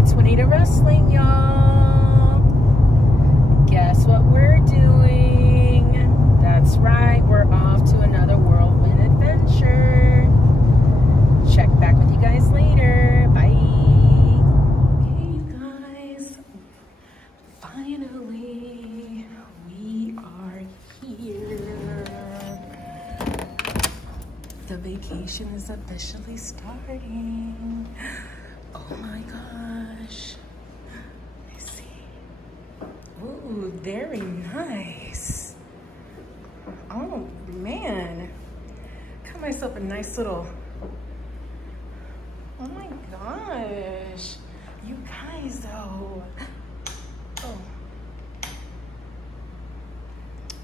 It's WaneedaWrestling, y'all. Guess what we're doing? That's right, we're off to another whirlwind adventure. Check back with you guys later. Bye. Okay, you guys. Finally, we are here. The vacation is officially starting. Oh my gosh. Let me see. Ooh, very nice. Oh man. Got myself a nice little. Oh my gosh. You guys though. Oh.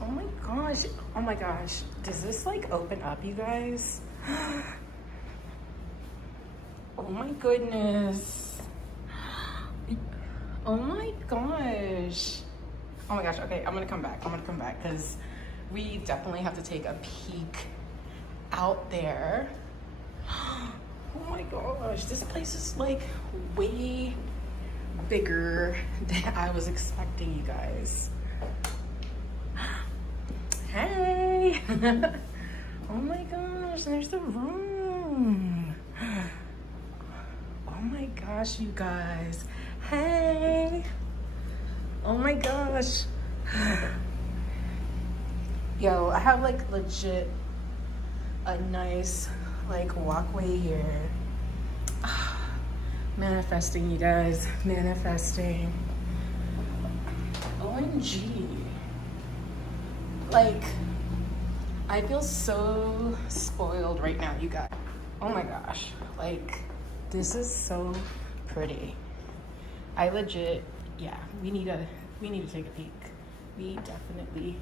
Oh my gosh. Oh my gosh. Does this like open up, you guys? Oh my goodness. Oh my gosh. Oh my gosh. Okay, I'm gonna come back. Because we definitely have to take a peek out there. Oh my gosh. This place is like way bigger than I was expecting, you guys. Hey. Oh my gosh. There's the room. Oh my gosh, you guys. Hey. Oh my gosh. Yo, I have like legit a nice like walkway here. Manifesting, you guys. Manifesting. OMG. Like, I feel so spoiled right now, you guys. Oh my gosh. Like, this is so pretty. I legit, yeah, we need to take a peek. We definitely.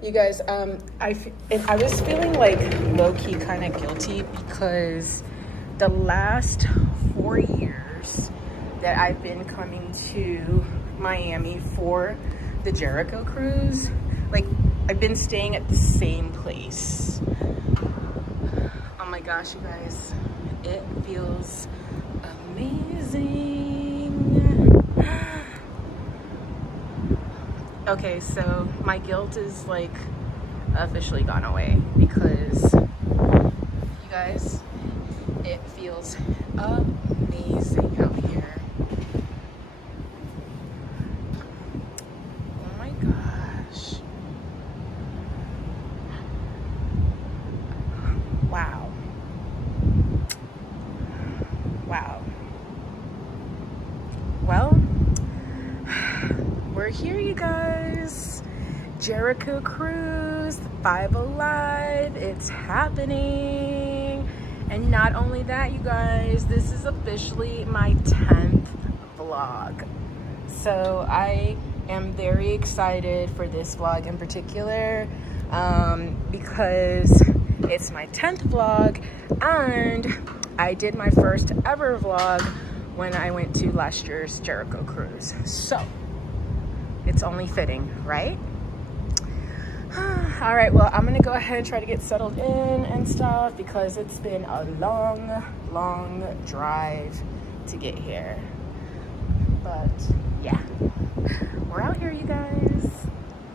You guys, I was feeling like low-key kind of guilty because the last 4 years that I've been coming to Miami for the Jericho Cruise, like I've been staying at the same place. Oh my gosh, you guys, it feels amazing. Okay, so my guilt is like officially gone away because you guys, it feels amazing out here. Oh my gosh. Wow. Wow. Well, we're here, you guys. Jericho Cruise, 5 Alive, it's happening. And not only that, you guys, this is officially my 10th vlog. So I am very excited for this vlog in particular because it's my 10th vlog and I did my first ever vlog when I went to last year's Jericho Cruise. So it's only fitting, right? All right, well, I'm gonna go ahead and try to get settled in and stuff because it's been a long drive to get here. But yeah, we're out here, you guys.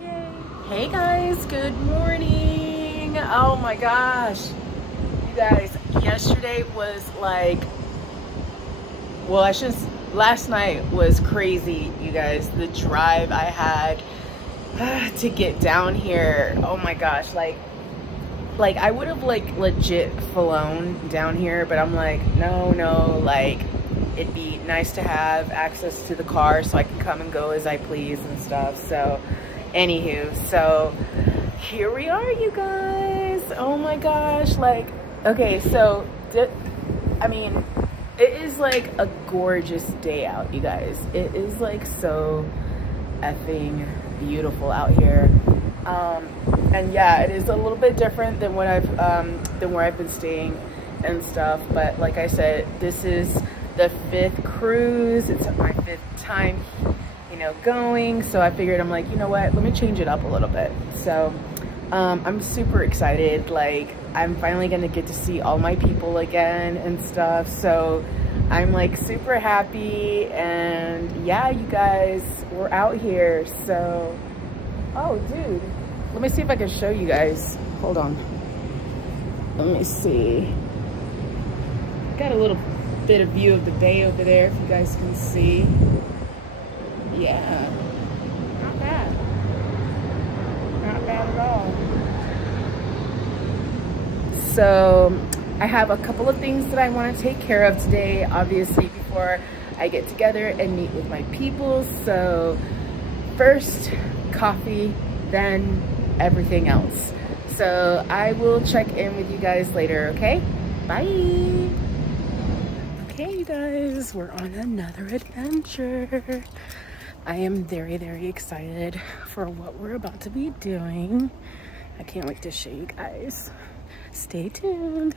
Yay. Hey guys, good morning. Oh my gosh. You guys, yesterday was like, well, last night was crazy, you guys. The drive I had to get down here, oh my gosh, like I would have like legit flown down here, but I'm like, no, like it'd be nice to have access to the car so I can come and go as I please and stuff. So anywho, so here we are, you guys. Oh my gosh, like, okay, so I mean, it is like a gorgeous day out, you guys. It is like so effing beautiful out here, and yeah, it is a little bit different than what than where I've been staying and stuff. But like I said, this is the 5th cruise. It's my 5th time, you know, going. So I figured, I'm like, you know what? Let me change it up a little bit. So I'm super excited. Like, I'm finally gonna get to see all my people again and stuff, so I'm like super happy. And yeah, you guys, we're out here. So, oh dude, let me see if I can show you guys. Hold on, let me see. Got a little bit of view of the bay over there, if you guys can see. Yeah, not bad. Not bad at all. So I have a couple of things that I want to take care of today, obviously, before I get together and meet with my people. So first, coffee, then everything else. So I will check in with you guys later, okay? Bye. Okay, you guys, we're on another adventure. I am very, very excited for what we're about to be doing. I can't wait to show you guys. Stay tuned.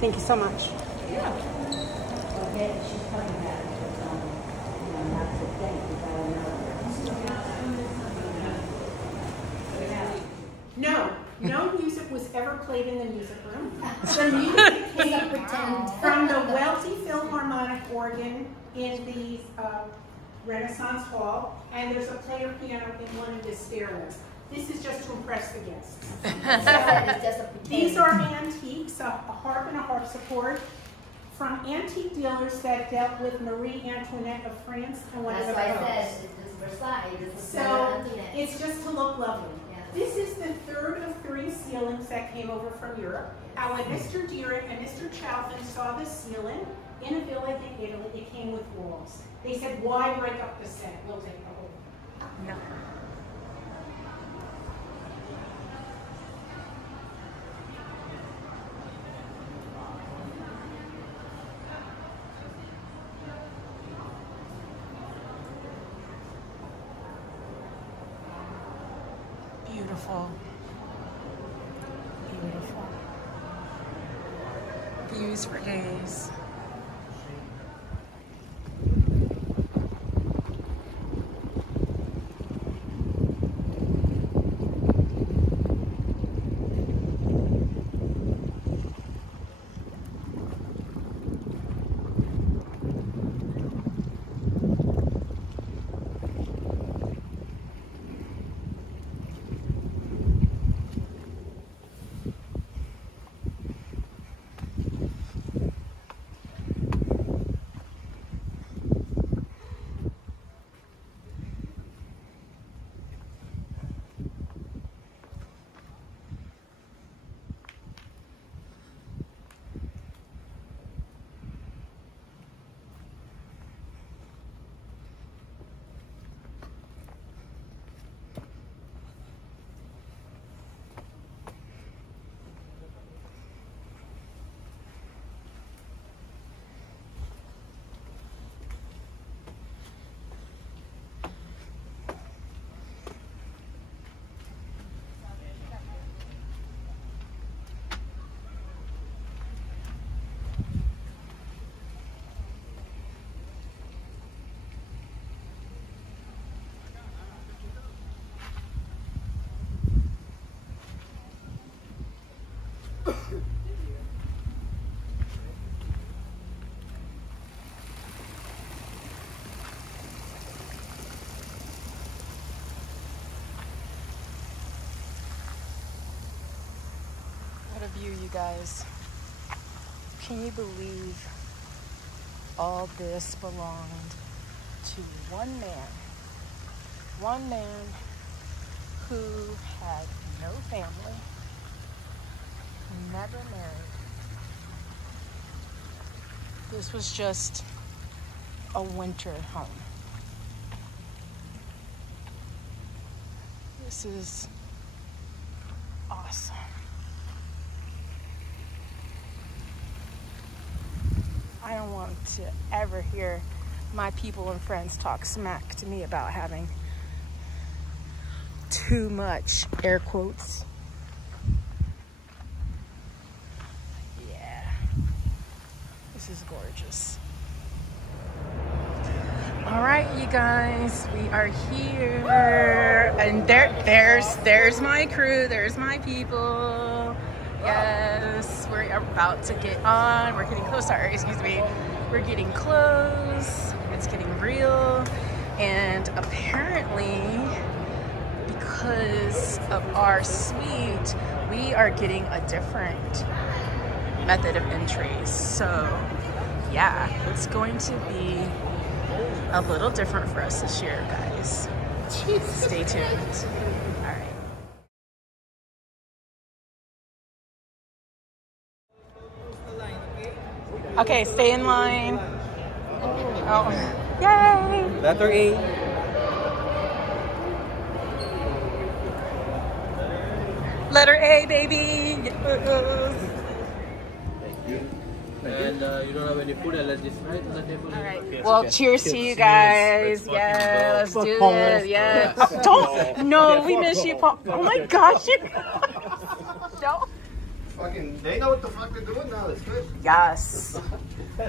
Thank you so much. No music was ever played in the music room. The music came from the Welty Philharmonic organ in the Renaissance Hall, and there's a player piano in one of the stairwells. This is just to impress the guests. So, these are antiques, a harp and a harpsichord, from antique dealers that dealt with Marie Antoinette of France and one of the popes. That's why I said it's Versailles. So it's just to look lovely. This is the third of 3 ceilings that came over from Europe. When Mr. Deering and Mr. Chalfin saw this ceiling in a village in Italy, it came with walls. They said, why break up the set? We'll take the whole. No. Beautiful. Beautiful. Views for days. View, you guys. Can you believe all this belonged to one man? One man who had no family, never married. This was just a winter home. This is awesome. I don't want to ever hear my people and friends talk smack to me about having too much, air quotes. Yeah. This This is gorgeous. All right, you guys, we are here, and there's my crew, there's my people. Yes, we're about to get on. We're getting close. Sorry, excuse me. We're getting close. It's getting real, and apparently, because of our suite, we are getting a different method of entry. So, yeah, it's going to be a little different for us this year, guys. Stay tuned. All right. Okay, stay in line. Oh, yay! Letter A. Letter A, baby. Yes. And you don't have any food allergies, right? On the table. All right. Well, cheers to you guys. Yeah, let's do this. Yeah. Oh, don't. No, we miss you, Paul. Oh my gosh, you. No. Fucking, they know what the fuck they're doing now. That's good. Yes.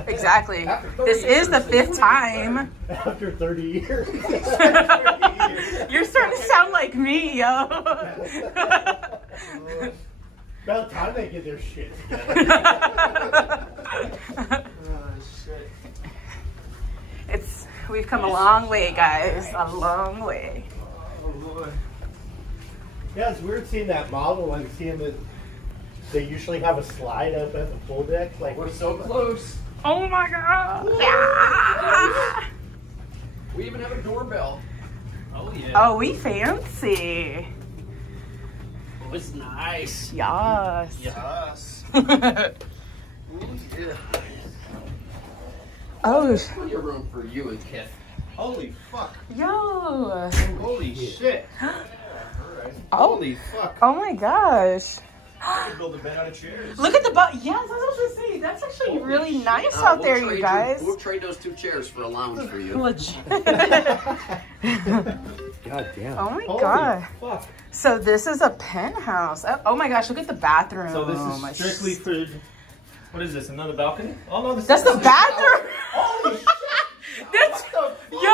Exactly. This is the 5th time. After 30 years. You're starting to sound like me, yo. About time they get their shit. We've come a long way, guys. A long way. Oh, Lord. Yeah, it's weird seeing that model and seeing that they usually have a slide up at the pool deck. Like, We're so close. Oh my god. Yeah. We even have a doorbell. oh yeah. Oh, we fancy. Oh, it's nice. Yes. Yes. Oh, Plenty of room for you and Kit. Holy fuck. yo. Holy shit. Oh. Holy fuck. Oh my gosh. I could build a bed out of chairs. Look at the butt. Yes, I was going to say, that's actually really nice out there, you guys. We'll trade those 2 chairs for a lounge for you. Legit. God damn. Oh my Holy god. fuck. So this is a penthouse. Oh my gosh, look at the bathroom. So this is strictly for, what is this, another balcony? Oh no, this That's is the bathroom. Holy shit. That's, yo.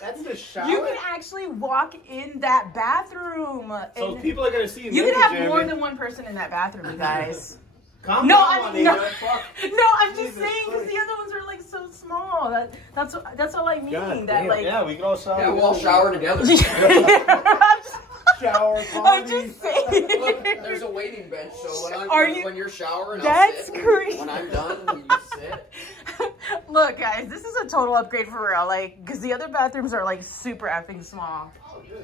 That's the shower? You can actually walk in that bathroom. So and people are going to see you can have more than one person in that bathroom, you guys. Calm No, down, I'm Juanita. no, Fuck. no, I'm just Jesus saying because the other ones are like so small. That's all I mean. God that damn. like. Yeah, we can all shower. Yeah, we'll all shower together. Shower I'm just saying. Look, there's a waiting bench, so when you're showering, That's I'll sit. crazy. When I'm done, you sit. Look, guys, this is a total upgrade for real. Like, because the other bathrooms are like super effing small.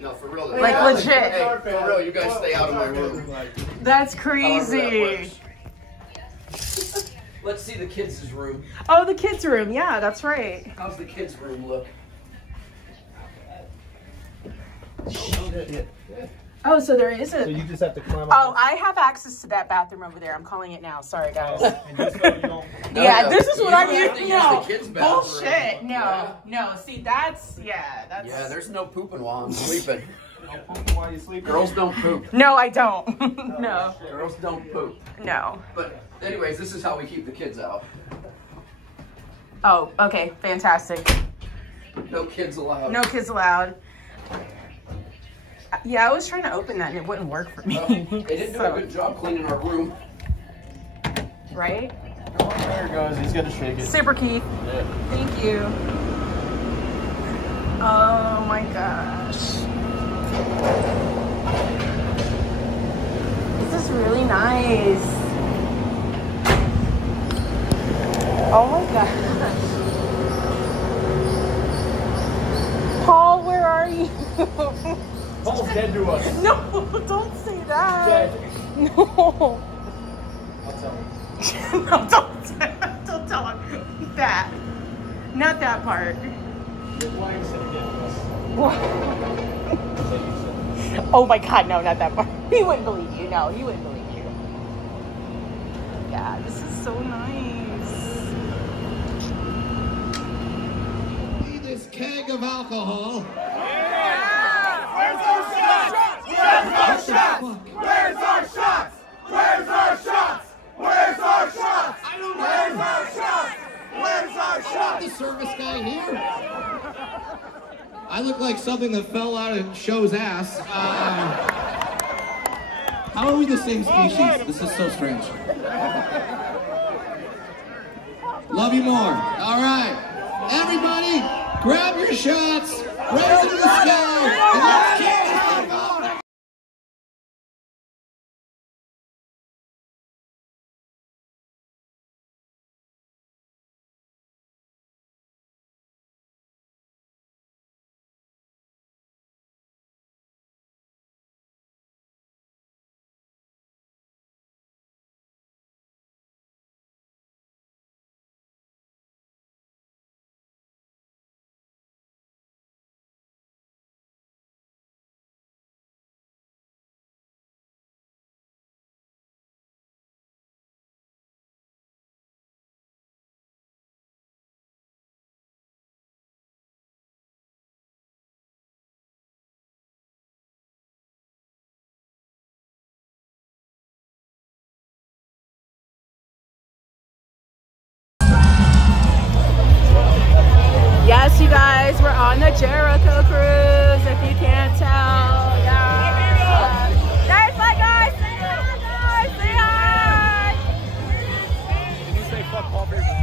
No, for real. Like, legit. Hey, for real, you guys stay out of my room. That's However that crazy. works. Let's see the kids' room. Oh, the kids' room. Yeah, that's right. How's the kids' room look? Oh, so there is So a. you just have to climb Oh, up. I have access to that bathroom over there. I'm calling it now. Sorry, guys. And just so you don't... Yeah, No, this is what you I'm don't have to used. use No, the kids' bathroom. bullshit. No, Yeah. no. See, that's. Yeah, there's no pooping while I'm sleeping. Don't poop while you sleep. Girls don't poop. No, I don't. No, Girls don't poop. no. But anyways, this is how we keep the kids out. Oh, okay, fantastic. No kids allowed. No kids allowed. Yeah, I was trying to open that and it wouldn't work for me. They didn't do a good job cleaning our room. Right? Oh, there it goes. He's gonna shake it. Super Keith. Yeah. Thank you. Oh my gosh. This is really nice. Oh my gosh. Paul, where are you? Paul's dead to us. No, don't say that. Dead. No. I'll tell him. No, don't tell him that. Not that part. Your wife said dead to us. What? Said you said. Oh my god, no, not that part. He wouldn't believe you. No, he wouldn't believe you. Yeah, this is so nice. See this keg of alcohol. Where's our shots? Where's our shots? Where's our shots? Where's our shots? Where's our shots? I don't know. Where's our shot? Where's our shot? The service guy here. I look like something that fell out of Show's ass. How are we the same species? This is so strange. Love you more. All right. Everybody, grab your shots, raise them to the sky, and let's kick this thing off. Yes, you guys, we're on the Jericho Cruise, if you can't tell. Yeah. Guys, bye guys. Say hi, guys. Say hi. Can you say fuck Paul Beaver?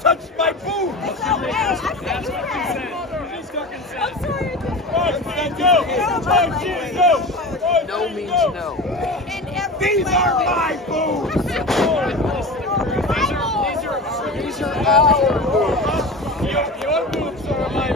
Touch my boob! No means no. These are my boobs! These are our boobs. Your boobs are my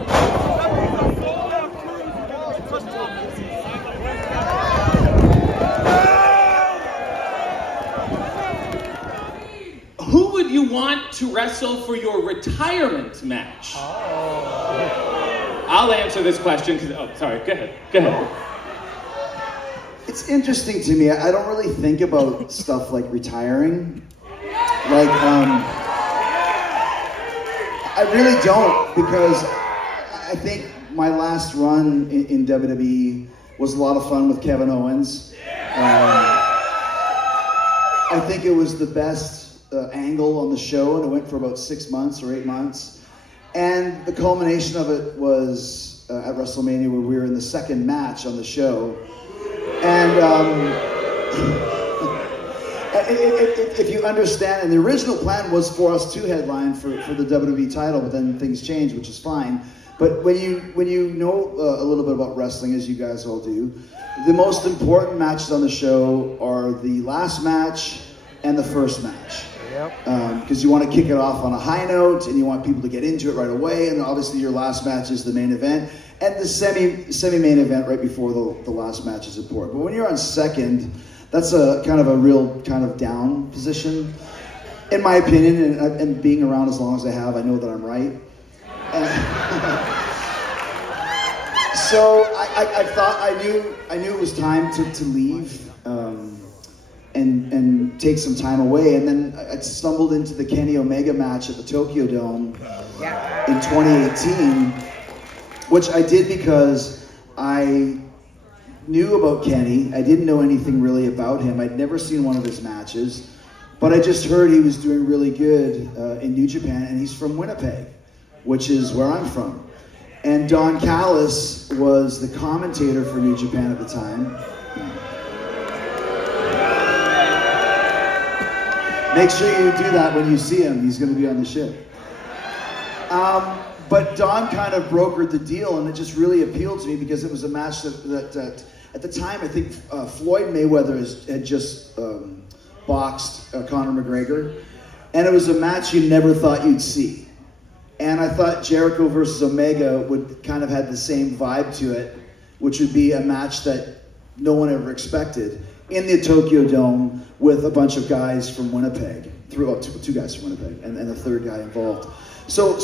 Who would you want to wrestle for your retirement match? I'll answer this question. Oh, sorry. Go ahead. Go ahead. It's interesting to me. I don't really think about stuff like retiring. Like, I really don't, because I think my last run in WWE was a lot of fun with Kevin Owens. I think it was the best angle on the show, and it went for about 6 months or 8 months. And the culmination of it was at WrestleMania, where we were in the second match on the show. And if you understand, and the original plan was for us to headline for the WWE title, but then things changed, which is fine. But when you know a little bit about wrestling, as you guys all do, the most important matches on the show are the last match and the first match. Because you want to kick it off on a high note, and you want people to get into it right away, and obviously your last match is the main event, and the semi-main event right before the last match is important. But when you're on second, that's a kind of a real kind of down position, in my opinion, and being around as long as I have, I know that I'm right. So I thought I knew it was time to leave. And take some time away, and then I stumbled into the Kenny Omega match at the Tokyo Dome in 2018, which I did because I knew about Kenny. I didn't know anything really about him. I'd never seen one of his matches, but I just heard he was doing really good in New Japan, and he's from Winnipeg, which is where I'm from. And Don Callis was the commentator for New Japan at the time. Make sure you do that when you see him. He's going to be on the ship. But Don kind of brokered the deal, and it just really appealed to me because it was a match that at the time, I think Floyd Mayweather had just boxed Conor McGregor, and it was a match you never thought you'd see. And I thought Jericho versus Omega would kind of have the same vibe to it, which would be a match that no one ever expected, in the Tokyo Dome with a bunch of guys from Winnipeg, two guys from Winnipeg, and a third guy involved. So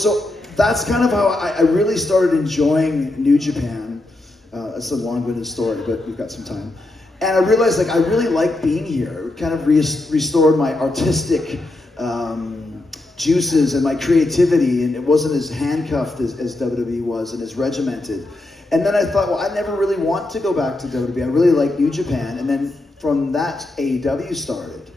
that's kind of how I really started enjoying New Japan. It's a long-winded story, but we've got some time. And I realized, like, I really like being here. It kind of restored my artistic juices and my creativity, and it wasn't as handcuffed as WWE was and as regimented. And then I thought, well, I never really want to go back to WWE. I really like New Japan. And then from that, AEW started.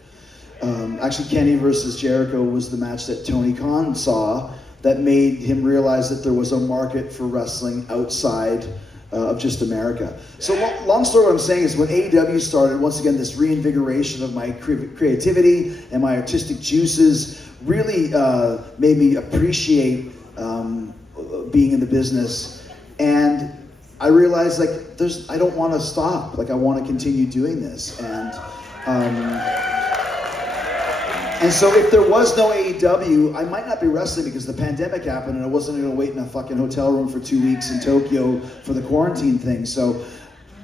Actually, Kenny versus Jericho was the match that Tony Khan saw that made him realize that there was a market for wrestling outside of just America. So long story, what I'm saying is when AEW started, once again, this reinvigoration of my creativity and my artistic juices really made me appreciate being in the business. And I realized, like, I don't want to stop. Like, I want to continue doing this. And so if there was no AEW, I might not be wrestling because the pandemic happened and I wasn't going to wait in a fucking hotel room for 2 weeks in Tokyo for the quarantine thing. So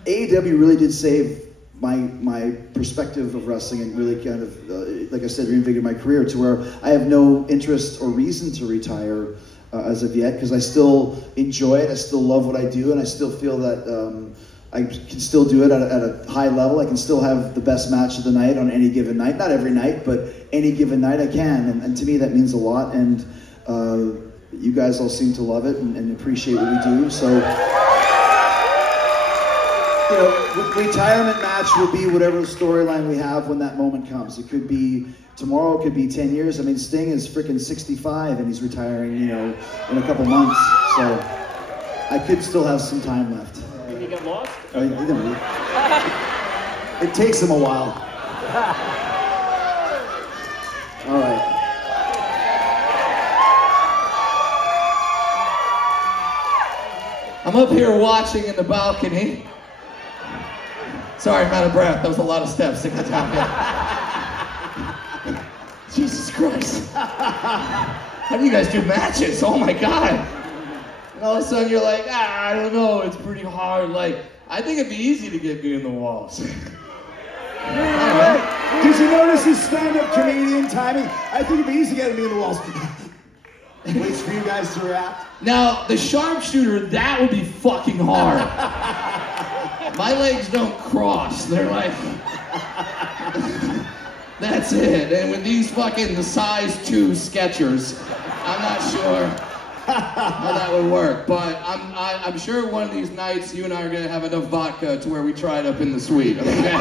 AEW really did save my perspective of wrestling and really kind of, like I said, reinvigorated my career to where I have no interest or reason to retire as of yet, because I still enjoy it, I still love what I do, and I still feel that I can still do it at a high level. I can still have the best match of the night on any given night. Not every night, but any given night I can, and to me that means a lot, and you guys all seem to love it and appreciate what we do, so... You know, retirement match will be whatever storyline we have when that moment comes. It could be tomorrow, it could be 10 years. I mean, Sting is freaking 65 and he's retiring, you know, in a couple months. So I could still have some time left. Maybe give lost? It takes them a while. All right. I'm up here watching in the balcony. Sorry, I'm out of breath. That was a lot of steps to get down here. Jesus Christ. How do you guys do matches? Oh my God. And all of a sudden you're like, I don't know, it's pretty hard. Like, I think it'd be easy to get me in the walls. Did you notice his stand-up comedian timing? I think it'd be easy getting me in the walls. Waits for you guys to react. Now, the sharpshooter, that would be fucking hard. My legs don't cross. They're like, that's it. And with these fucking size 2 Skechers, I'm not sure how that would work. But I'm sure one of these nights you and I are gonna have enough vodka to where we try it up in the suite. Okay?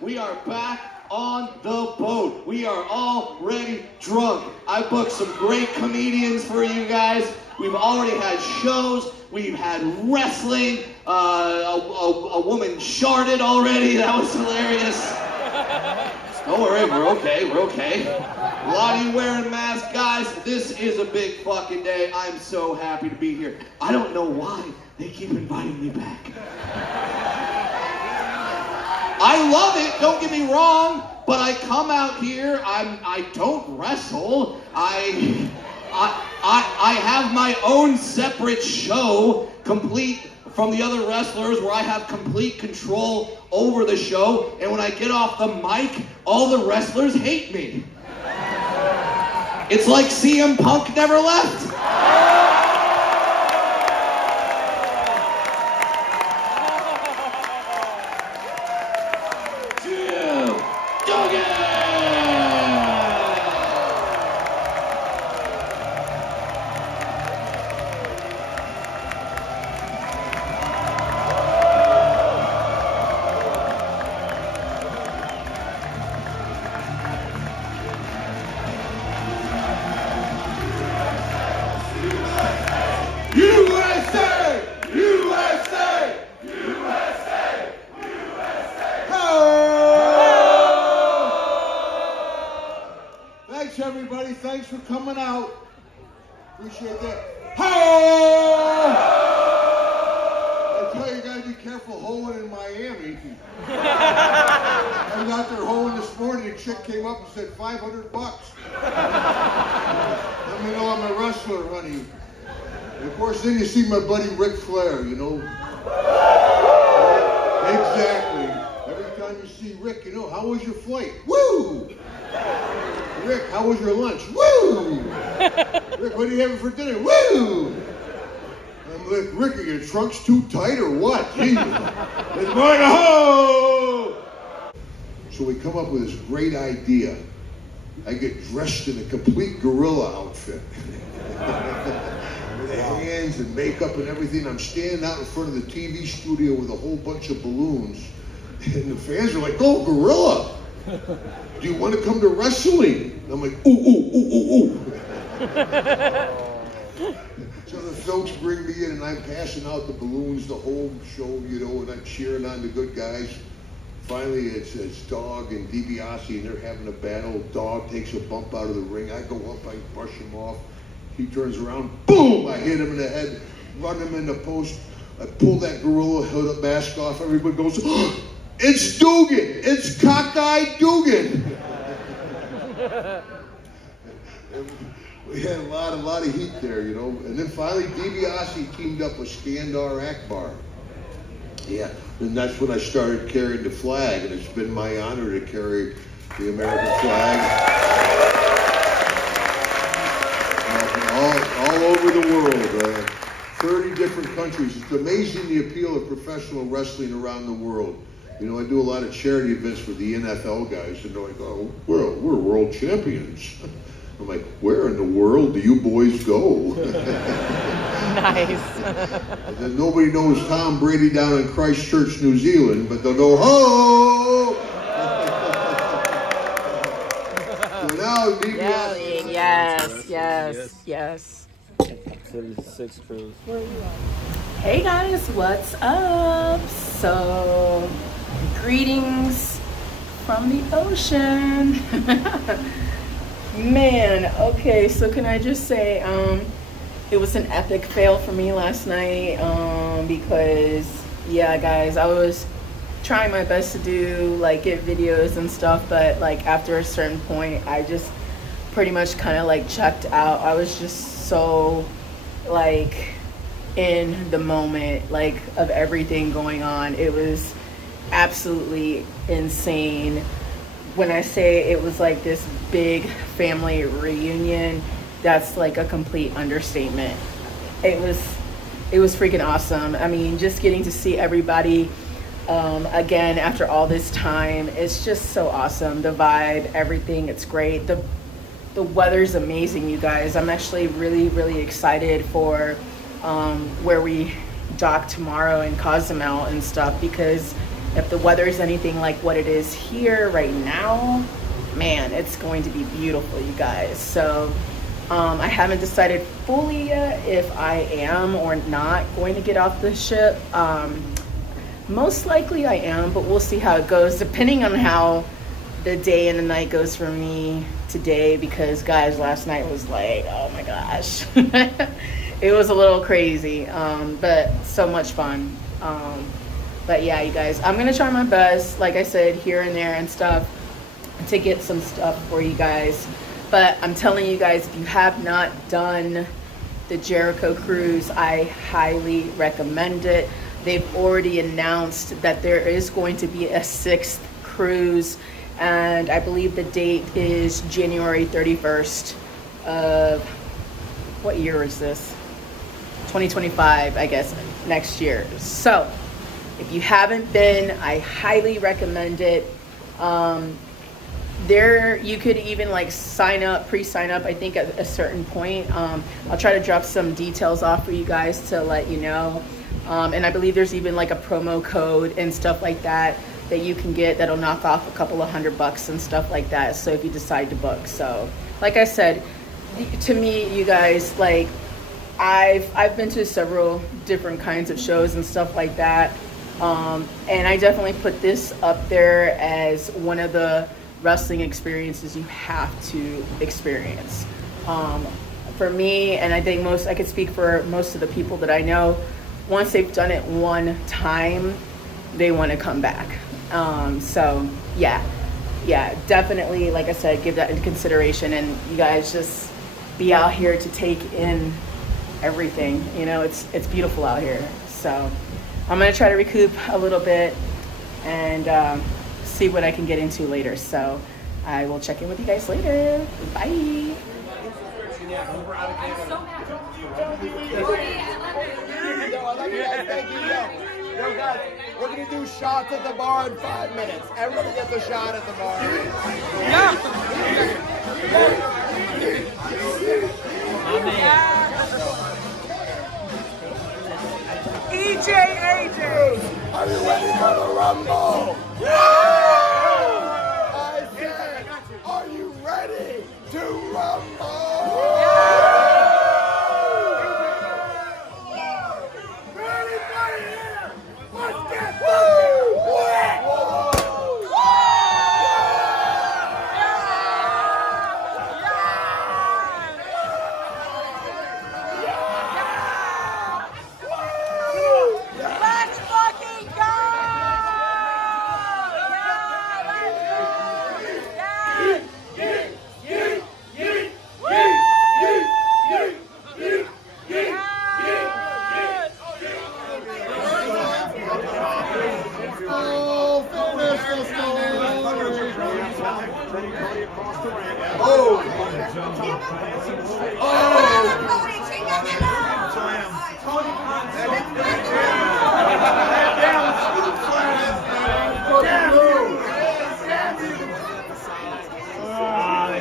We are back on the boat. We are already drunk. I booked some great comedians for you guys. We've already had shows. We've had wrestling. A woman sharted already. That was hilarious. Don't worry, we're okay. We're okay. A lot of you wearing masks. Guys, this is a big fucking day. I'm so happy to be here. I don't know why they keep inviting me back. I love it, don't get me wrong, but I come out here, I don't wrestle. I have my own separate show, complete from the other wrestlers, where I have complete control over the show, and when I get off the mic, all the wrestlers hate me. It's like CM Punk never left. Everybody, thanks for coming out. Appreciate that. I tell you, you gotta be careful hoeing in Miami. I was out there hoeing this morning, a chick came up and said $500. Let me know I'm a wrestler, honey. And of course, then you see my buddy Ric Flair, you know. Exactly. Every time you see Rick, you know, how was your flight? Woo! Rick, how was your lunch? Woo! Rick, what are you having for dinner? Woo! I'm like, Rick, are your trunks too tight or what? Jesus. It's mine, ho! So we come up with this great idea. I get dressed in a complete gorilla outfit. With the hands and makeup and everything. I'm standing out in front of the TV studio with a whole bunch of balloons. And the fans are like, oh, gorilla! Do you want to come to wrestling? And I'm like, ooh, ooh, ooh, ooh, ooh. So the folks bring me in and I'm passing out the balloons the whole show, you know, and I'm cheering on the good guys. Finally, it's Dog and DiBiase, and they're having a battle. Dog takes a bump out of the ring. I go up, I brush him off. He turns around, boom! I hit him in the head, run him in the post. I pull that gorilla hood mask off. Everybody goes, oh, it's Dugan! It's Cockeyed Dugan! We had a lot of heat there, you know. And then finally, DiBiase teamed up with Skandar Akbar. Yeah, and that's when I started carrying the flag, and it's been my honor to carry the American flag all over the world. 30 different countries. It's amazing the appeal of professional wrestling around the world. You know, I do a lot of charity events for the NFL guys, and they're like, oh, we're world champions. I'm like, where in the world do you boys go? Nice. And then nobody knows Tom Brady down in Christchurch, New Zealand, but they'll go, ho! Now, DBS. Yes. 76 Cruise. Hey guys, what's up? So, greetings from the ocean. Man, okay, so can I just say, it was an epic fail for me last night, because, yeah, guys, I was trying my best to do, like, get videos and stuff, but, like, after a certain point, I just pretty much kind of, like, checked out. I was just so, like, in the moment, like, of everything going on. It was absolutely insane. When I say it was like this big family reunion, that's like a complete understatement. It was freaking awesome. I mean, just getting to see everybody again after all this time, it's just so awesome. The vibe, everything, it's great. The weather's amazing, you guys. I'm actually really excited for where we dock tomorrow in Cozumel and stuff, because if the weather is anything like what it is here right now, man, it's going to be beautiful, you guys. So I haven't decided fully yet if I am or not going to get off the ship. Most likely I am, but we'll see how it goes, depending on how the day and the night goes for me today, because guys, last night was like, oh my gosh. It was a little crazy, but so much fun. But yeah, you guys, I'm gonna try my best, like I said, here and there and stuff, to get some stuff for you guys. But I'm telling you guys, if you have not done the Jericho Cruise, I highly recommend it. They've already announced that there is going to be a 6th cruise, and I believe the date is January 31st of, what year is this? 2025, I guess, next year. So if you haven't been, I highly recommend it. There, you could even like sign up, pre-sign up, I think at a certain point. I'll try to drop some details off for you guys to let you know. And I believe there's even like a promo code and stuff like that you can get that'll knock off a couple of $100 and stuff like that. So if you decide to book. So like I said, to me, you guys, like, I've been to several different kinds of shows and stuff like that. And I definitely put this up there as one of the wrestling experiences you have to experience. For me, and I think I could speak for most of the people that I know, once they've done it one time, they want to come back. So yeah, definitely, like I said, give that into consideration, and you guys just be out here to take in everything. You know, it's beautiful out here. So I'm gonna try to recoup a little bit and see what I can get into later. So I will check in with you guys later. Bye. I'm so happy. Yo, I love you guys. Thank you. Yo, guys, we're gonna do shots at the bar in 5 minutes. Everybody gets a shot at the bar. Yeah. AJ. Are you ready for the Rumble? Yeah! I said, are you ready to rumble? Everybody here, let's get fucking wet! Let's fucking go!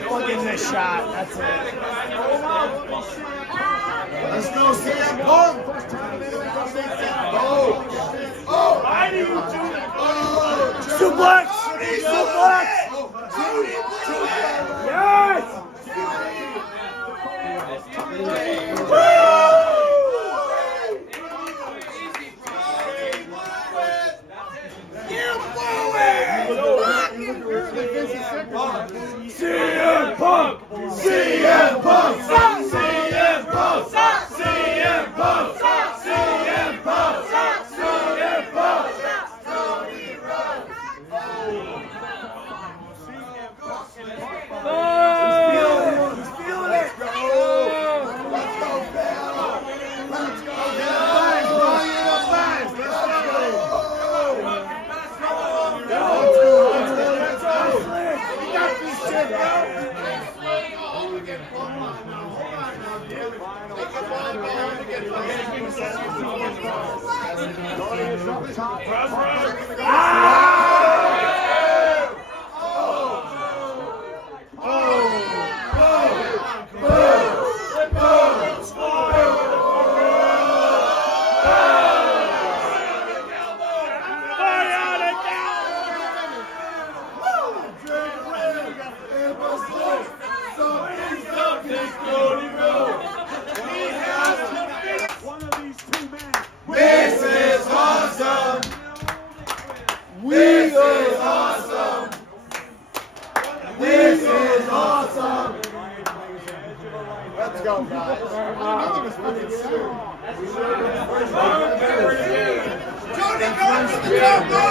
Fucking this shot, that's it. Let's go, CM Punk! Oh! Why do you do that? Suplex! Yeah! CM Punk! CM Punk! CM Punk! CM Punk! CM Punk! CM Punk! He's feeling it! Let's go, Bella! Let's go, This is awesome! This is awesome! This is awesome! Let's go, guys. Jody, go to the top, go!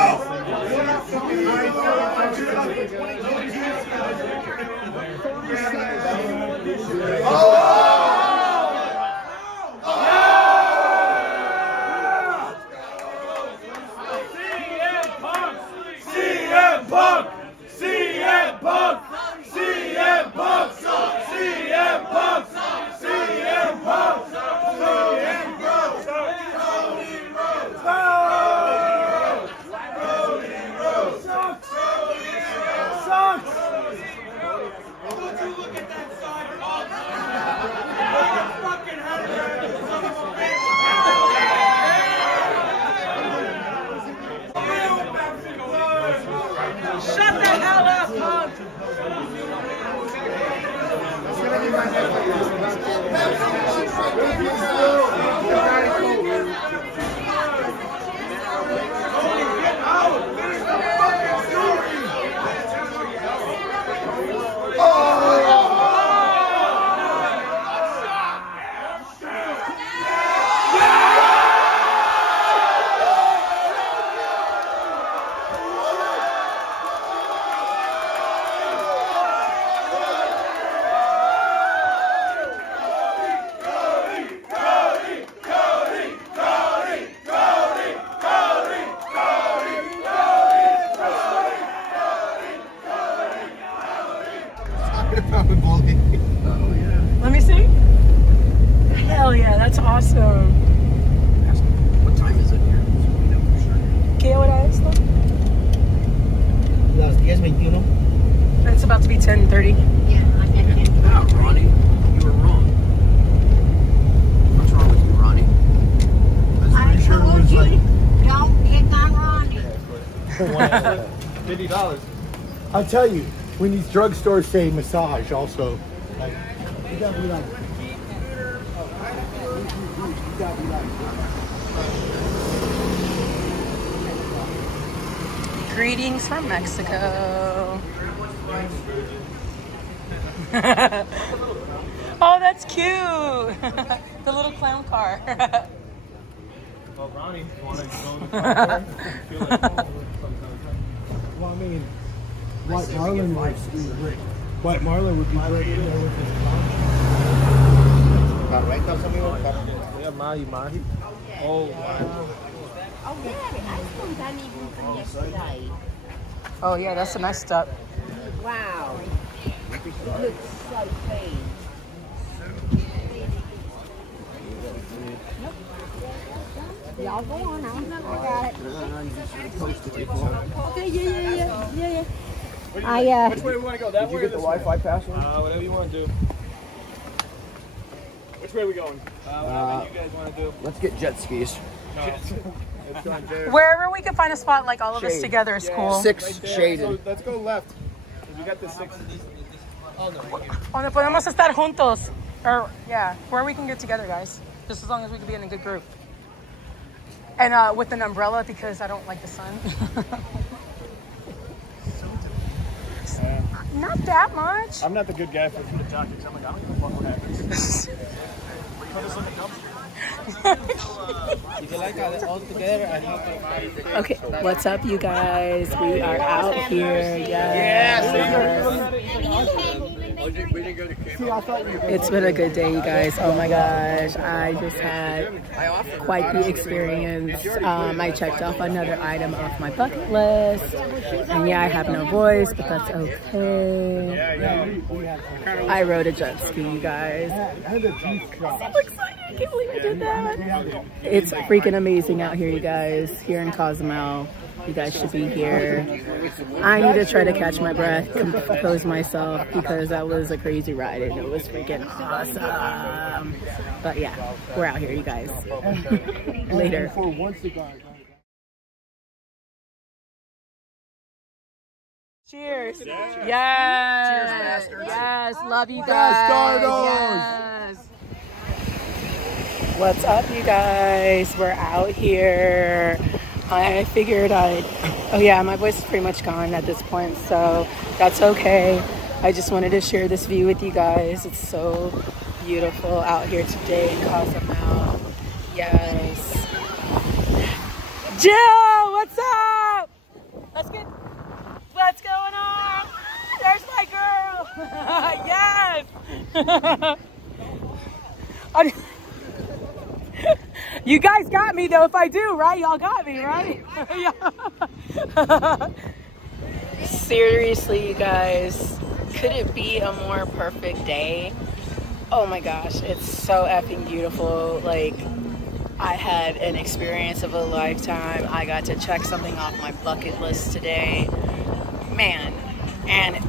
CM Punk! CM Punk! CM Punk! CM Punk! CM Punk! CM Punk! Cody Rhodes! Cody Rhodes! Sucks! Sucks! Don't you look at that side fucking Shut the hell up, Punk! Let me see. Hell yeah, that's awesome. What time is it here? ¿Qué hora es esto? Las 10:21. It's about to be 10:30. Yeah, I'm at 10:20. Yeah, Ronnie, you were wrong. What's wrong with you, Ronnie? I told you, don't pick on Ronnie. $50. I'll tell you, when these drugstores say massage, also, like, you gotta be like, Greetings from Mexico. Oh, that's cute. The little clown car. Well, Ronnie, you want to go in the car? Feel like home sometimes. well, I mean, what Marlon would be great. What Marlon would be great in there with his Carretas, amigo. Yeah, mahi. Oh, wow. Oh, yeah, I suppose I'm even from yesterday. Oh yeah, that's a nice step. Wow. It looks so clean. Y'all go on, I got it. Okay, yeah. Which way do we want to go? That way or this way? Wi-Fi password? Whatever you want to do. Which way are we going? Whatever you guys want to do. Let's get jet skis. No. Let's go on Jericho. Wherever we can find a spot like all of us together is cool. Six shaded. So let's go left. We got the 6. Donde podemos estar juntos. Or, yeah, where we can get together, guys. Just as long as we can be in a good group. And with an umbrella because I don't like the sun. Not that much. I'm not the good guy for the jackets. I'm like, I don't give a fuck what happens. If you like it all together, I have to. Okay, what's up, you guys? We are out here. Yes. It's been a good day, you guys. Oh my gosh, I just had quite the experience. I checked off another item off my bucket list. And yeah, I have no voice, but that's okay. I rode a jet ski, you guys. I'm so excited. I can't believe I did that. It's freaking amazing out here, you guys. Here in Cozumel. You guys should be here. I need to try to catch my breath, compose myself, because that was a crazy ride and it was freaking awesome. But yeah, we're out here, you guys. Later. Cheers. Yes. Cheers, bastards. Yes. Love you guys. Yes. What's up, you guys? We're out here. I figured oh yeah, my voice is pretty much gone at this point, so that's okay. I just wanted to share this view with you guys. It's so beautiful out here today in Cozumel. Yes. Jill, what's up? What's going on? There's my girl. Yes. You guys got me though, if I do, right? Y'all got me, right? Seriously, you guys, could it be a more perfect day? Oh my gosh, it's so effing beautiful. Like, I had an experience of a lifetime. I got to check something off my bucket list today. Man, and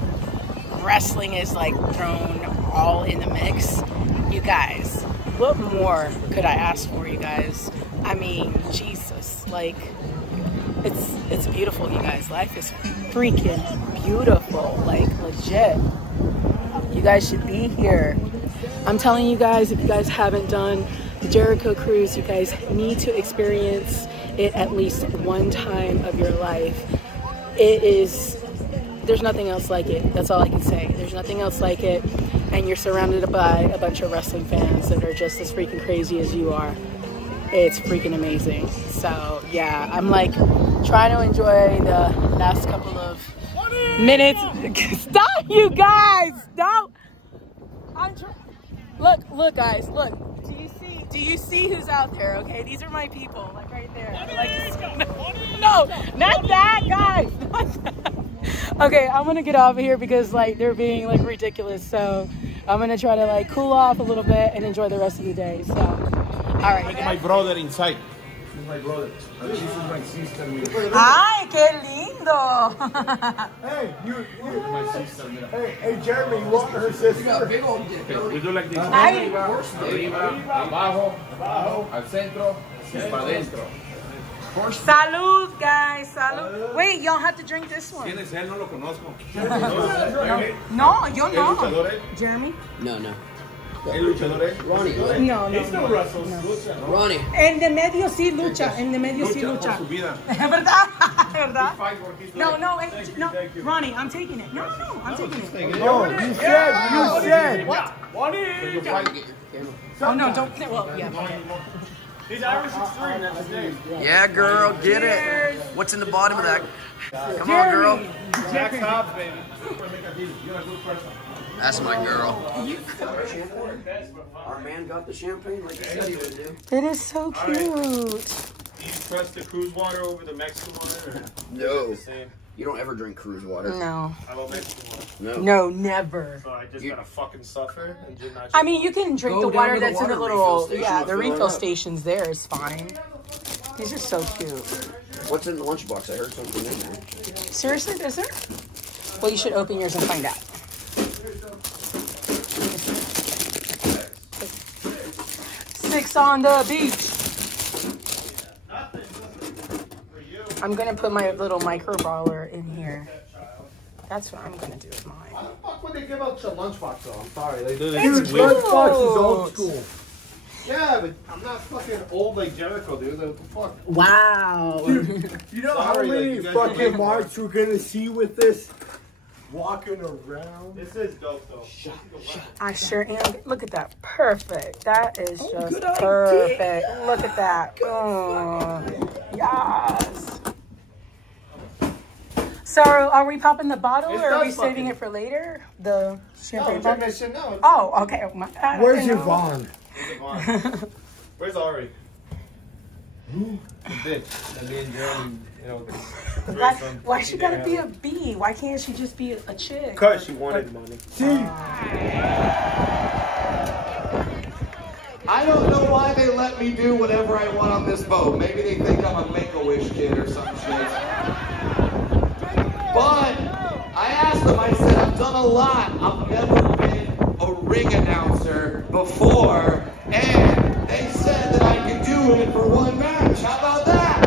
wrestling is like thrown all in the mix. You guys, what more could I ask for, you guys? I mean, Jesus, like, it's beautiful, you guys. Life is freaking beautiful, like, legit. You guys should be here. I'm telling you guys, if you guys haven't done the Jericho Cruise, you guys need to experience it at least one time of your life. There's nothing else like it. That's all I can say. There's nothing else like it. And you're surrounded by a bunch of wrestling fans that are just as freaking crazy as you are. It's freaking amazing. So yeah, I'm like trying to enjoy the last couple of minutes. Stop, you guys! Stop! Look, guys, look. Do you see who's out there? Okay, these are my people, like right there. Like, no, not that, guys. Not that. Okay, I'm gonna get off of here because like they're being like ridiculous. So I'm gonna try to like cool off a little bit and enjoy the rest of the day. So, all right. My brother inside. This is my brother. This is my sister. Ay, qué lindo. Hey, My sister. hey, Jeremy, you want her sister? You got big old dick. We do like this. Arriba, abajo, al centro, y para adentro. Salud, guys. Salud. Wait, y'all have to drink this one. ¿Quién es él? No lo conozco. No, yo ¿El no. luchador es? Jeremy? No. ¿El luchador es? Ronnie. No. He still wrestles. Ronnie. En de medio sí lucha. En de medio sí lucha. Por su vida. ¿Verdad? ¿Verdad? Fight what he's No, doing. no, Thank you. Ronnie, I'm taking it. No, I'm taking it. No, you said. What? So you fight. Oh, no, don't. Well, yeah. He's Irish Extreme, that's his name. Yeah, girl, get it. What's in the bottom of that? Come on, girl. Jack Hobbs, baby. That's my girl. Our man got the champagne like he said he would do. It is so cute. Do you trust the cruise water over the Mexican water? Or No. the same? You don't ever drink cruise water. No. I love Mexican water. No, never. So I just gotta fucking suffer and do not. I mean, you can drink Go the down water to the that's in the water little, refill station yeah, and the fill it refill up. stations there is fine. These are so cute. What's in the lunchbox? I heard something in there. Seriously, is there? Well, you should open yours and find out. 6 on the beach. I'm gonna put my little micro brawler in here. That's what I'm gonna do with mine. when they give out the lunchbox though. I'm sorry. They do. It's Dude, lunchbox is cute. old school. Yeah, but I'm not fucking old like Jericho, dude. What the fuck? Wow. Dude, you know how many you guys fucking are marks we're gonna see with this? Walking around. This is dope though. I sure am. Look at that. Perfect. That is just good idea. perfect. Look at that. Oh, yes. So are we popping the bottle It's or are we done saving fucking. it for later? The champagne No, bottle? technician, no. Oh, okay. Oh, my God. Where's I didn't know. Yvonne? Where's Ari? The bitch. And me and Jeremy, you know. Why she gotta be a B? Why can't she just be a chick? Because she wanted money. I don't know why they let me do whatever I want on this boat. Maybe they think I'm a Make-A-Wish kid or some shit. But I asked them, I said, I've done a lot. I've never been a ring announcer before. And they said that I could do it for one match. How about that?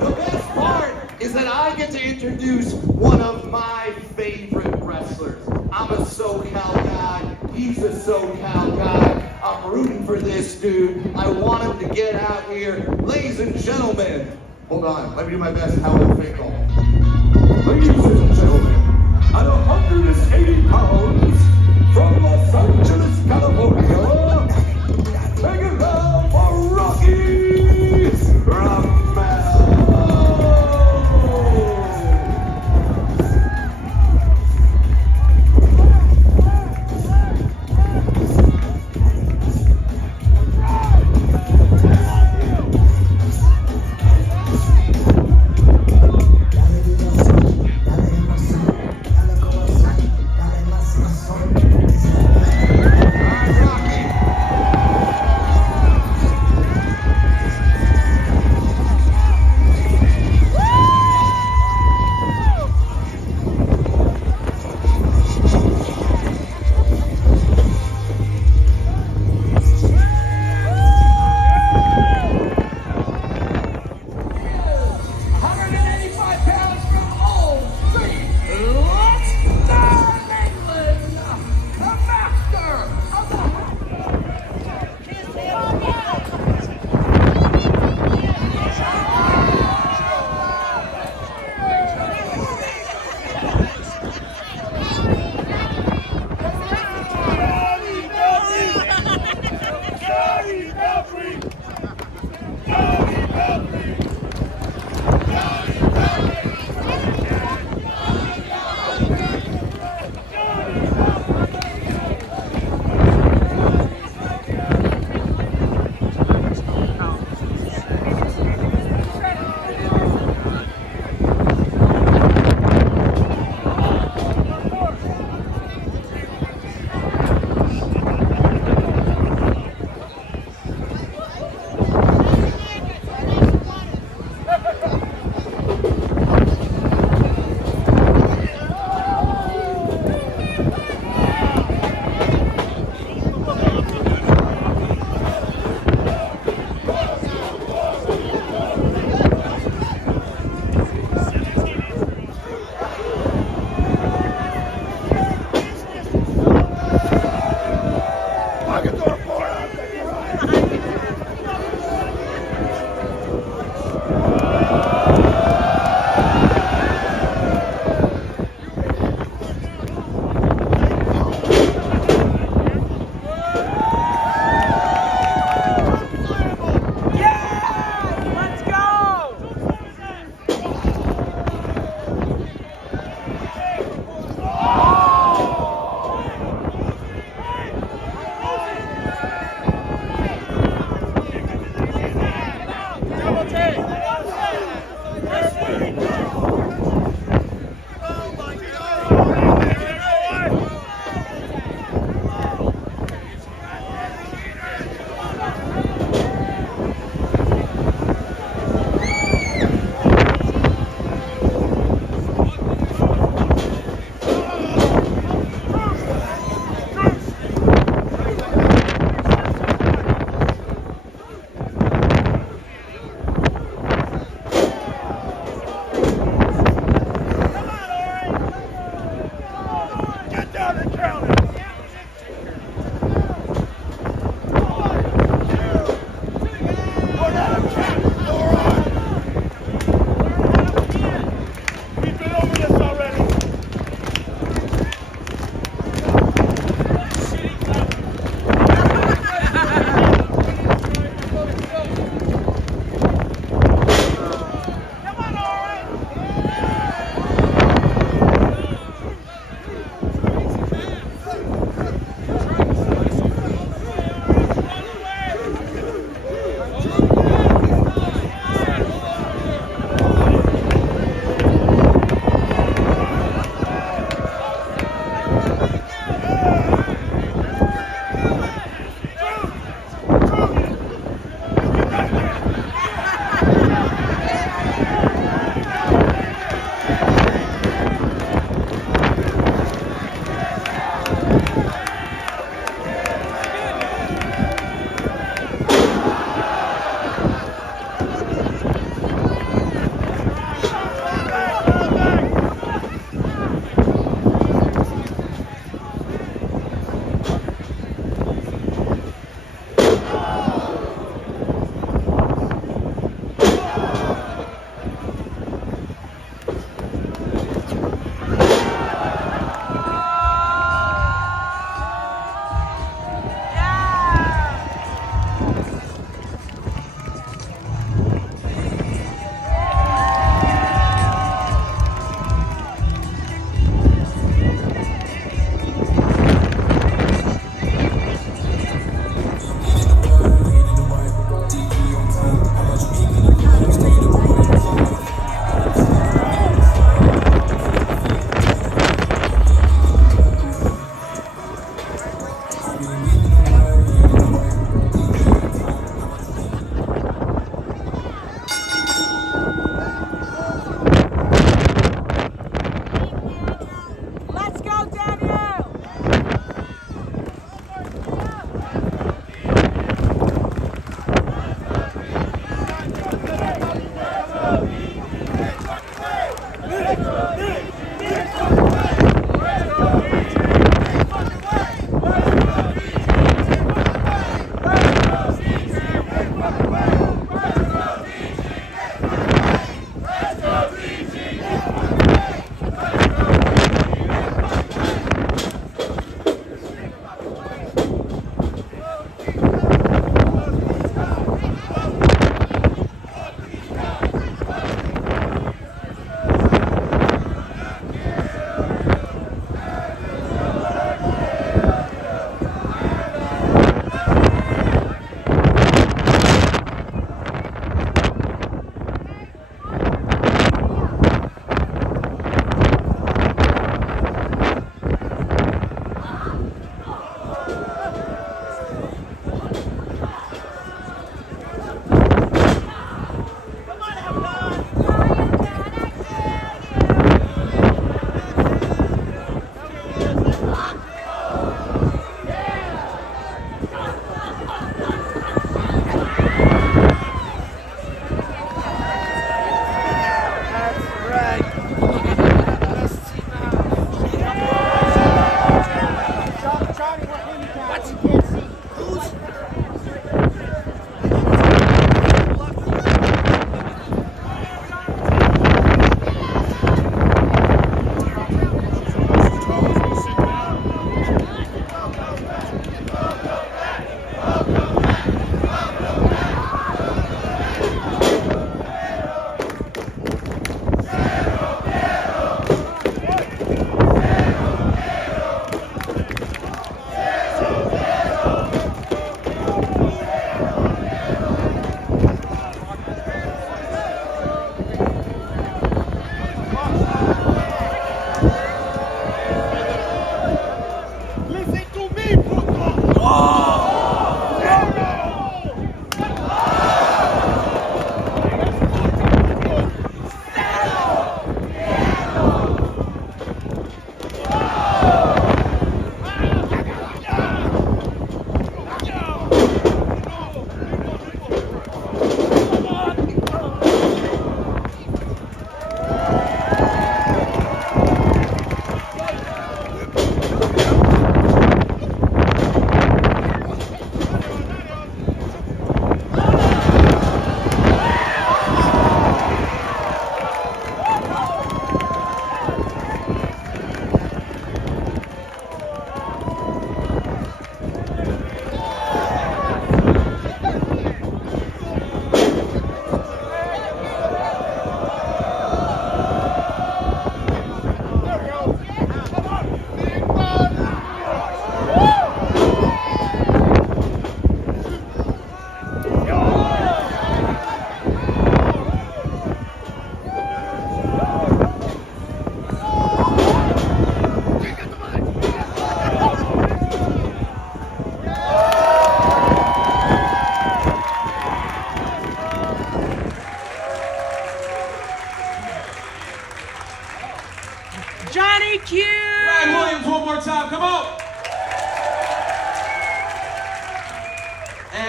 The best part is that I get to introduce one of my favorite wrestlers. I'm a SoCal guy. He's a SoCal guy. I'm rooting for this dude. I want him to get out here. Ladies and gentlemen, hold on. Let me do my best Howard Finkel. Ladies and gentlemen, at 180 pounds, from Los Angeles, California, make it loud for Rocky Romero!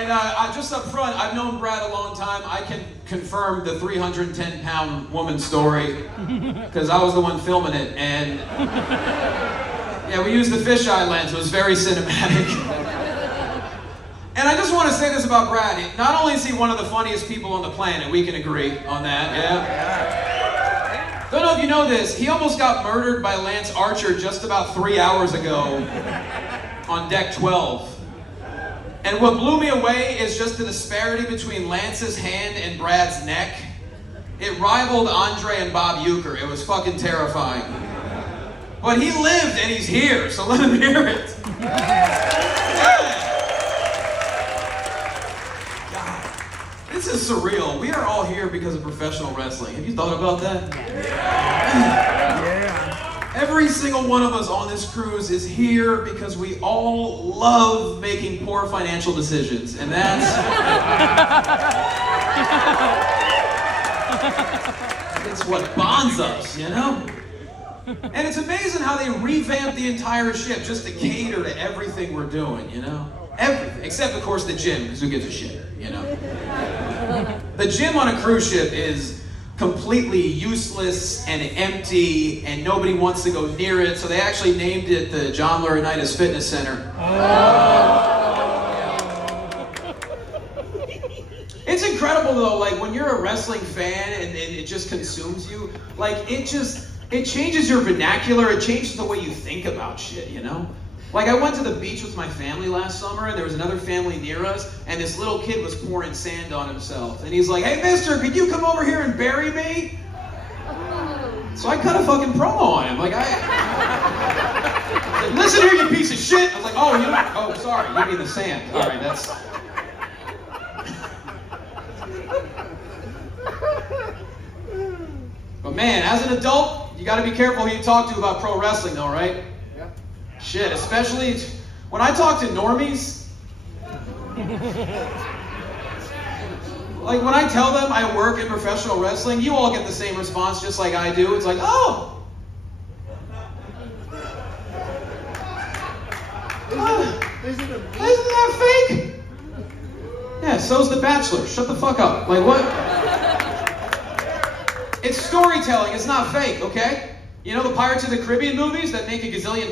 And just up front, I've known Brad a long time. I can confirm the 310-pound woman story because I was the one filming it. And yeah, we used the fisheye lens. It was very cinematic. And I just want to say this about Brad. Not only is he one of the funniest people on the planet, we can agree on that, yeah? Don't know if you know this, he almost got murdered by Lance Archer just about 3 hours ago on deck 12. And what blew me away is just the disparity between Lance's hand and Brad's neck. It rivaled Andre and Bob Uecker. It was fucking terrifying. But he lived and he's here, so let him hear it. This is surreal. We are all here because of professional wrestling. Have you thought about that? Yeah. Every single one of us on this cruise is here because we all love making poor financial decisions. And that's what bonds us, you know? And it's amazing how they revamped the entire ship just to cater to everything we're doing, you know? Everything, except of course the gym, because who gives a shit, you know? The gym on a cruise ship is completely useless and empty, and nobody wants to go near it, so they actually named it the John Laurinaitis Fitness Center. It's incredible though, like when you're a wrestling fan and it just consumes you, like it changes your vernacular, it changes the way you think about shit, you know? Like I went to the beach with my family last summer and there was another family near us and this little kid was pouring sand on himself. And he's like, "Hey mister, could you come over here and bury me?" So I cut a fucking promo on him. Like "Listen here, you piece of shit." I was like, "Oh, sorry, you mean the sand." All right, that's... But man, as an adult, you gotta be careful who you talk to about pro wrestling though, right? Yeah. Shit, especially when I talk to normies. Like when I tell them I work in professional wrestling, you all get the same response just like I do. It's like, "Oh! Isn't that fake?" Yeah, so's The Bachelor. Shut the fuck up. Like what? It's storytelling, it's not fake, okay? You know the Pirates of the Caribbean movies that make $1 gazillion?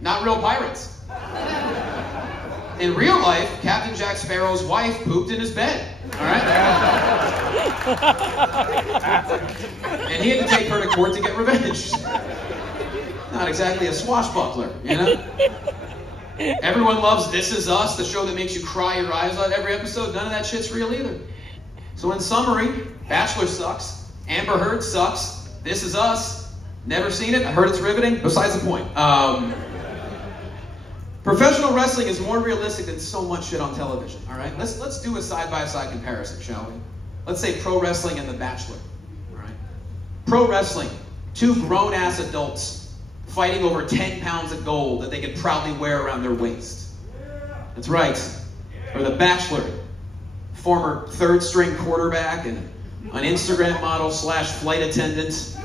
Not real pirates. In real life, Captain Jack Sparrow's wife pooped in his bed, all right? And he had to take her to court to get revenge. Not exactly a swashbuckler, you know? Everyone loves This Is Us, the show that makes you cry your eyes out every episode. None of that shit's real either. So in summary, Bachelor sucks. Amber Heard sucks. This Is Us. Never seen it. I heard it's riveting. Besides the point. Professional wrestling is more realistic than so much shit on television. All right. Let's do a side-by-side comparison, shall we? Let's say pro wrestling and The Bachelor. All right. Pro wrestling. 2 grown-ass adults fighting over 10 pounds of gold that they could proudly wear around their waist. That's right. Or The Bachelor. Former 3rd-string quarterback and an Instagram model / flight attendant,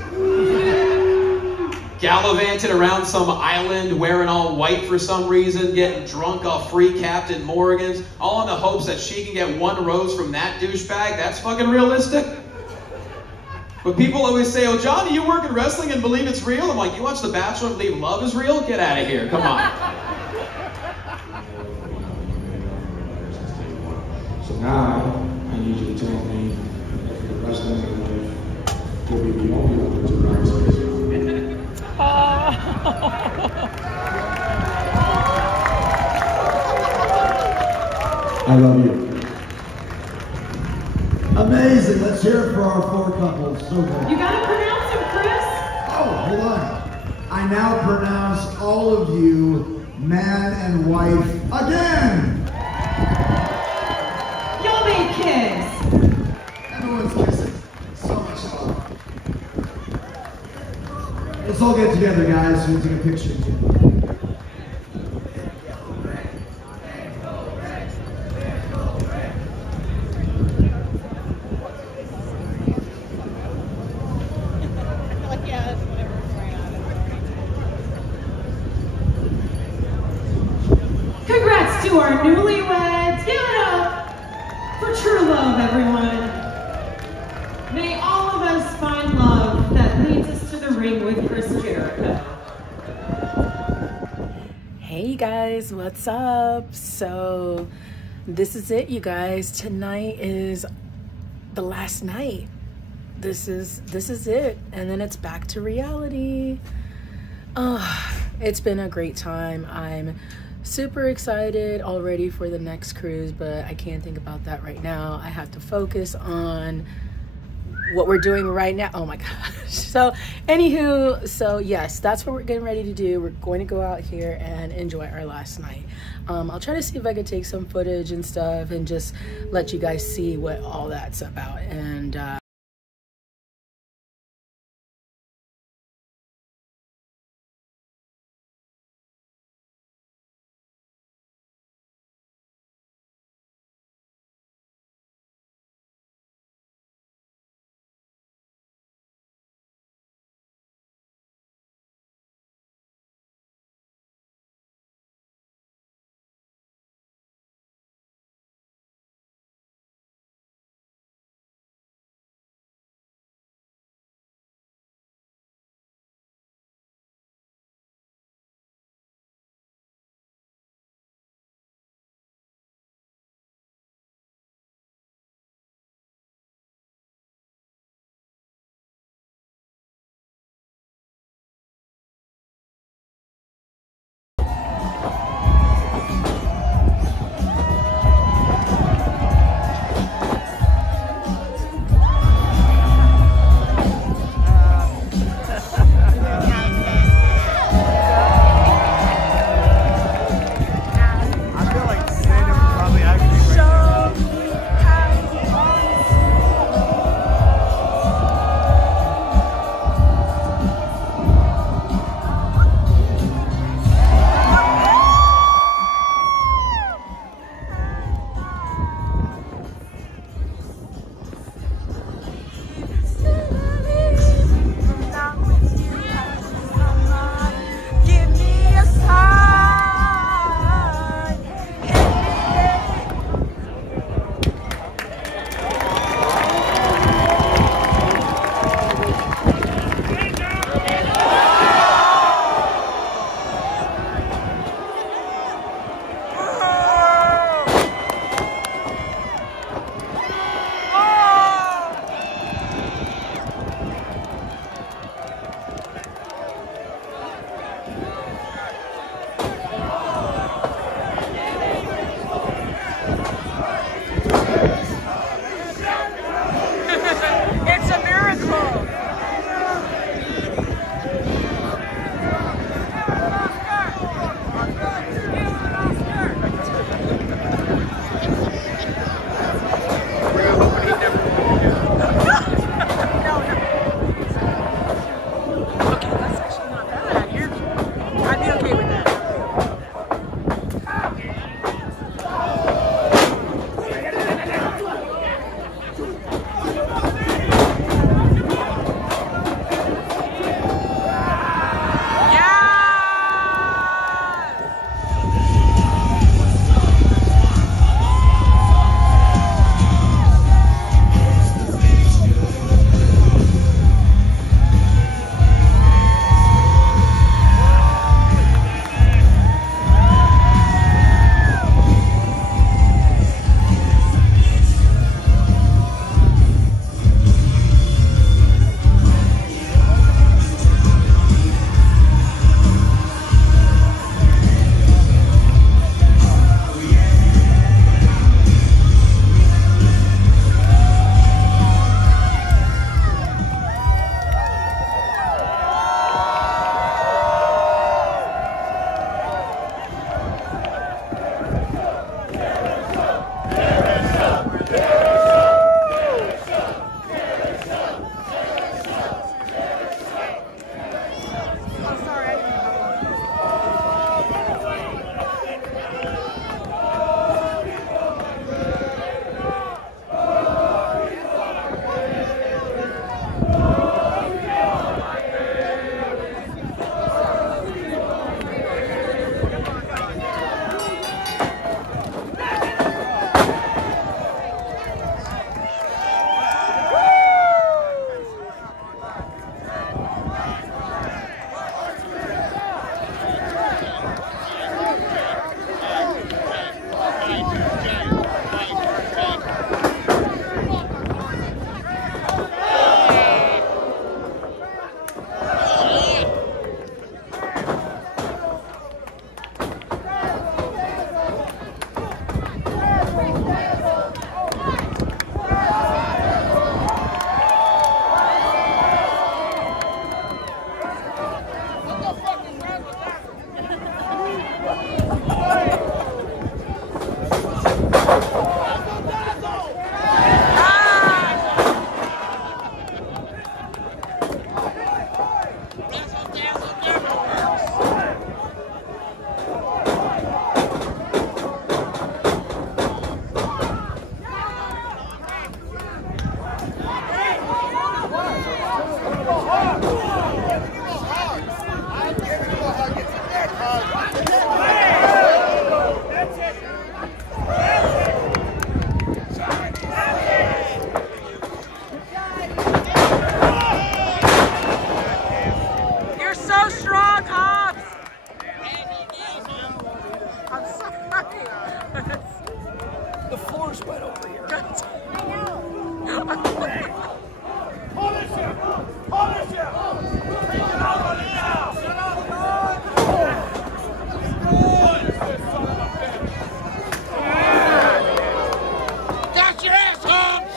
gallivanted around some island wearing all white for some reason, getting drunk off free Captain Morgan's, all in the hopes that she can get 1 rose from that douchebag. That's fucking realistic. But people always say, "Oh, John, do you work in wrestling and believe it's real?" I'm like, "You watch The Bachelor and believe love is real? Get out of here, come on." So now, I need you to tell me if the wrestling life will be the only one to rise. I love you. Amazing. Let's hear it for our 4 couples. So good. You gotta pronounce them, Chris. Oh, hold on. I now pronounce all of you man and wife again. Y'all may kiss. Everyone's kissing. So much fun. Let's all get together, guys, so we can take a picture. Congrats to our newlyweds. Give it up. For true love, everyone. May all of us find love that leads us to the ring with Chris Jericho. Hey guys, what's up? So this is it, you guys. Tonight is the last night. This is it, and then it's back to reality. It's been a great time. I'm super excited already for the next cruise, but I can't think about that right now. I have to focus on what we're doing right now. Oh my gosh. So anywho, so yes, that's what we're getting ready to do. We're going to go out here and enjoy our last night. I'll try to see if I could take some footage and stuff and just let you guys see what all that's about. And The floor's wet over here. Punish him! Punish him! Take it out on the out! Shut up, God! Punish this son of a bitch! Got your ass, Holmes!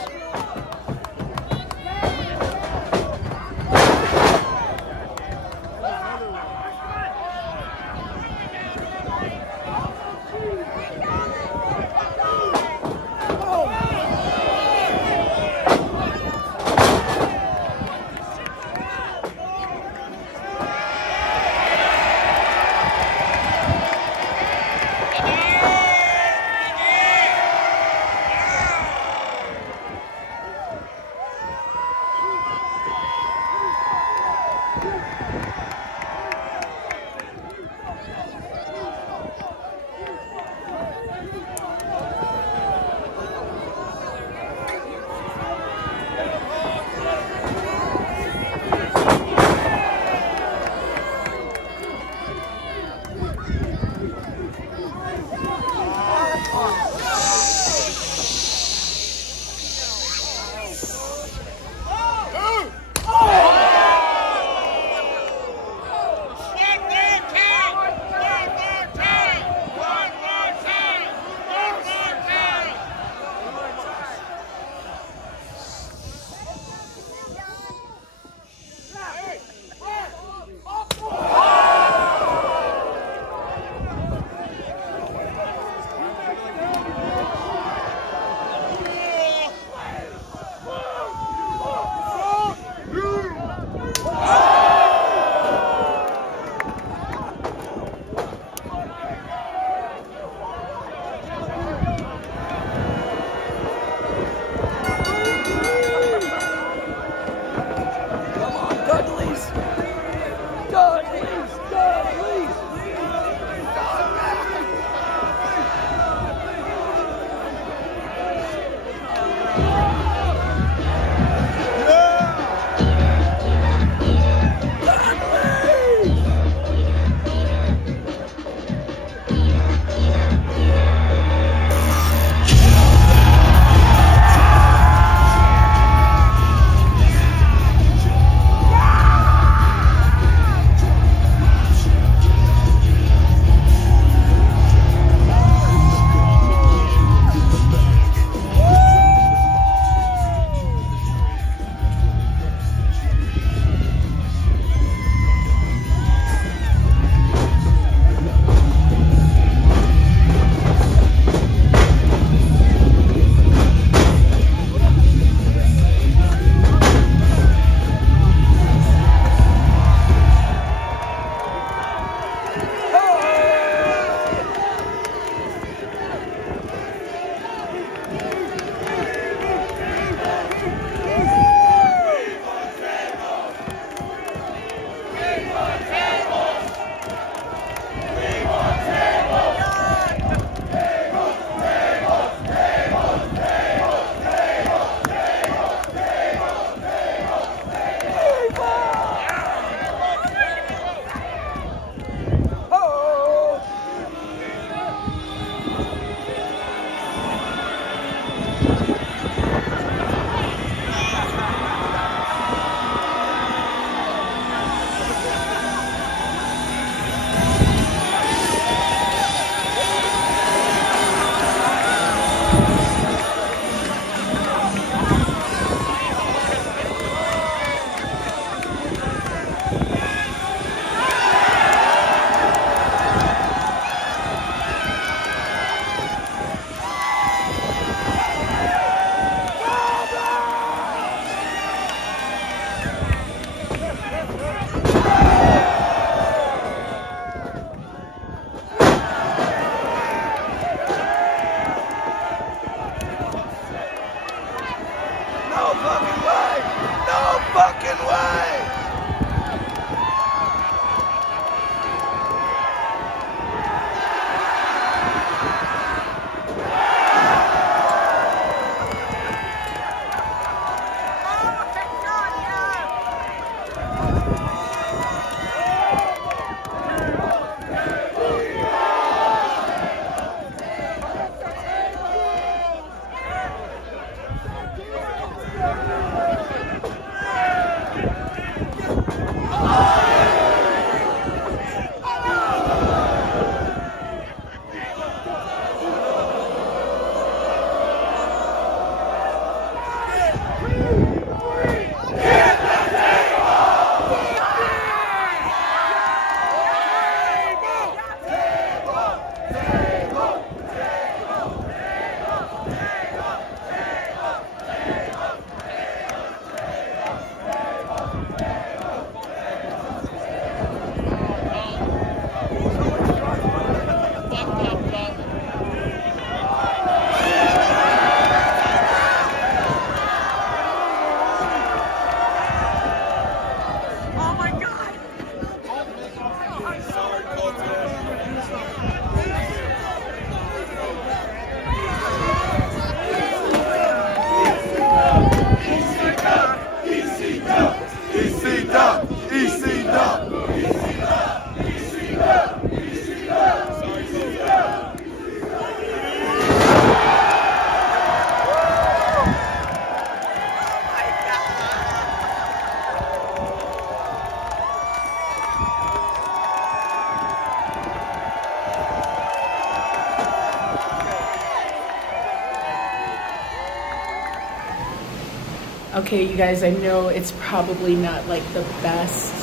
Okay, you guys, I know it's probably not like the best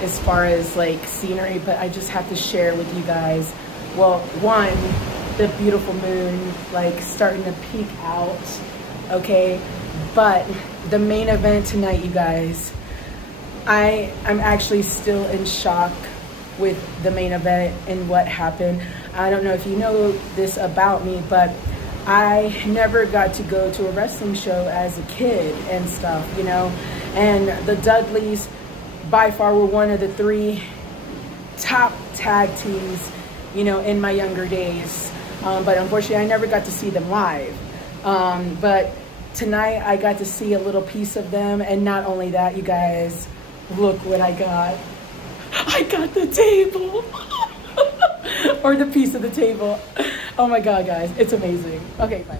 as far as like scenery, but I just have to share with you guys. Well, one, the beautiful moon like starting to peek out, okay? But the main event tonight, you guys, I'm actually still in shock with the main event and what happened. I don't know if you know this about me, but I never got to go to a wrestling show as a kid and stuff, you know, and the Dudleys by far were one of the 3 top tag teams, you know, in my younger days. But unfortunately, I never got to see them live. But tonight I got to see a little piece of them. And not only that, you guys, look what I got. I got the table. Or the piece of the table. Oh my God, guys, it's amazing. Okay, bye.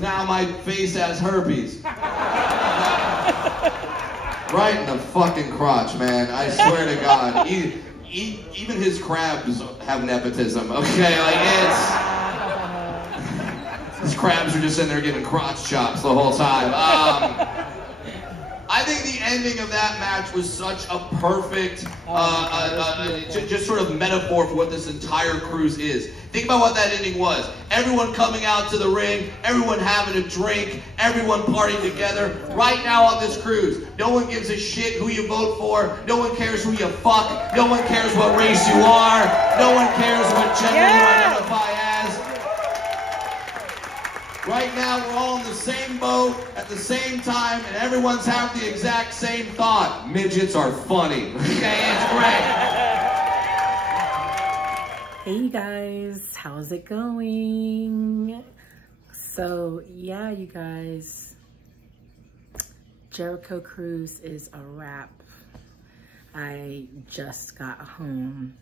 Now my face has herpes. Right in the fucking crotch, man. I swear to God. Even his crabs have nepotism, okay? Like, his crabs are just in there getting crotch chops the whole time. I think the ending of that match was such a perfect, just sort of metaphor for what this entire cruise is. Think about what that ending was. Everyone coming out to the ring, everyone having a drink, everyone partying together. Right now on this cruise, no one gives a shit who you vote for, no one cares who you fuck, no one cares what race you are, no one cares what gender you identify as. Right now, we're all in the same boat at the same time, and everyone's having the exact same thought. Midgets are funny. Okay, it's great. Hey guys, how's it going? So yeah, you guys, Jericho Cruise is a wrap. I just got home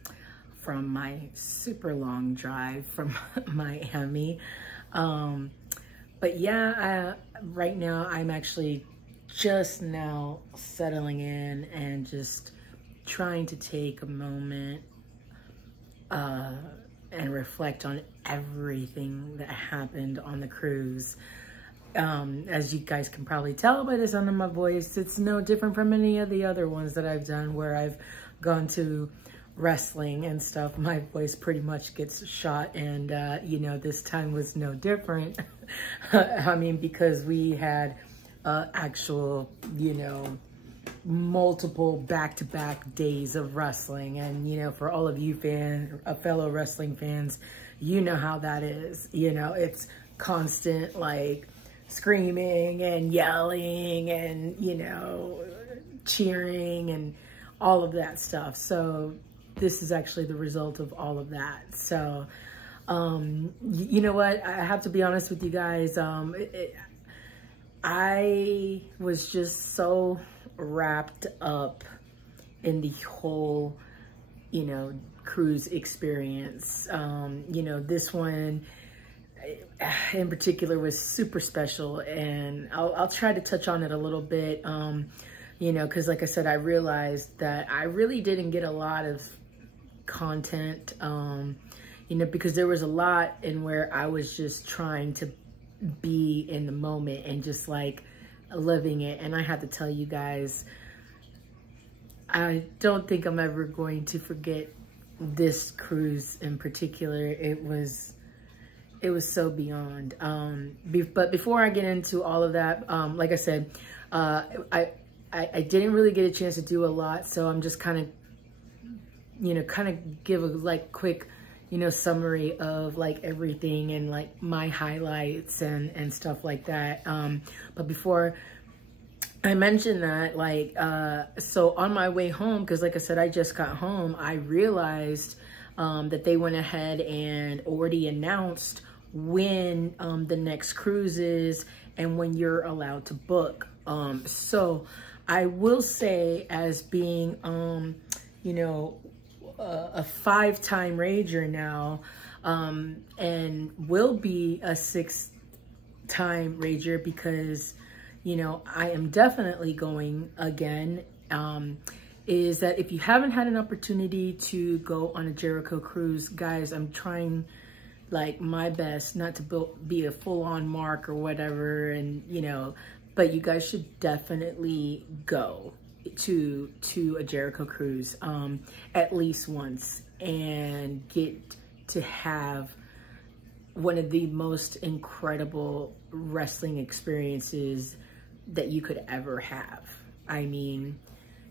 from my super long drive from Miami. But yeah, right now I'm actually just now settling in and just trying to take a moment and reflect on everything that happened on the cruise. As you guys can probably tell by the sound of my voice, it's no different from any of the other ones that I've done where I've gone to wrestling and stuff. My voice pretty much gets shot, and you know, this time was no different. I mean, because we had actual, you know, multiple back-to-back days of wrestling, and you know, for all of you fellow wrestling fans, you know how that is. You know, it's constant like screaming and yelling and, you know, cheering and all of that stuff. So this is actually the result of all of that. So you know what, I have to be honest with you guys, I was just so wrapped up in the whole, you know, cruise experience. You know, this one in particular was super special, and I'll try to touch on it a little bit, you know, because like I said, I realized that I really didn't get a lot of content, you know, because there was a lot in where I was just trying to be in the moment and just like living it. And I have to tell you guys, I don't think I'm ever going to forget this cruise in particular. It was so beyond. But before I get into all of that, like I said, I didn't really get a chance to do a lot, so I'm just kind of, you know, give a like quick, you know, summary of like everything and like my highlights and stuff like that. But before I mentioned that, like, so on my way home, because like I said, I just got home, I realized that they went ahead and already announced when the next cruise is and when you're allowed to book. So I will say, as being, you know, a 5-time rager now, and will be a 6th-time rager because, you know, I am definitely going again, is that if you haven't had an opportunity to go on a Jericho cruise, guys, I'm trying like my best not to be a full-on mark or whatever, and, you know, but you guys should definitely go to a Jericho cruise at least once and get to have one of the most incredible wrestling experiences that you could ever have. I mean,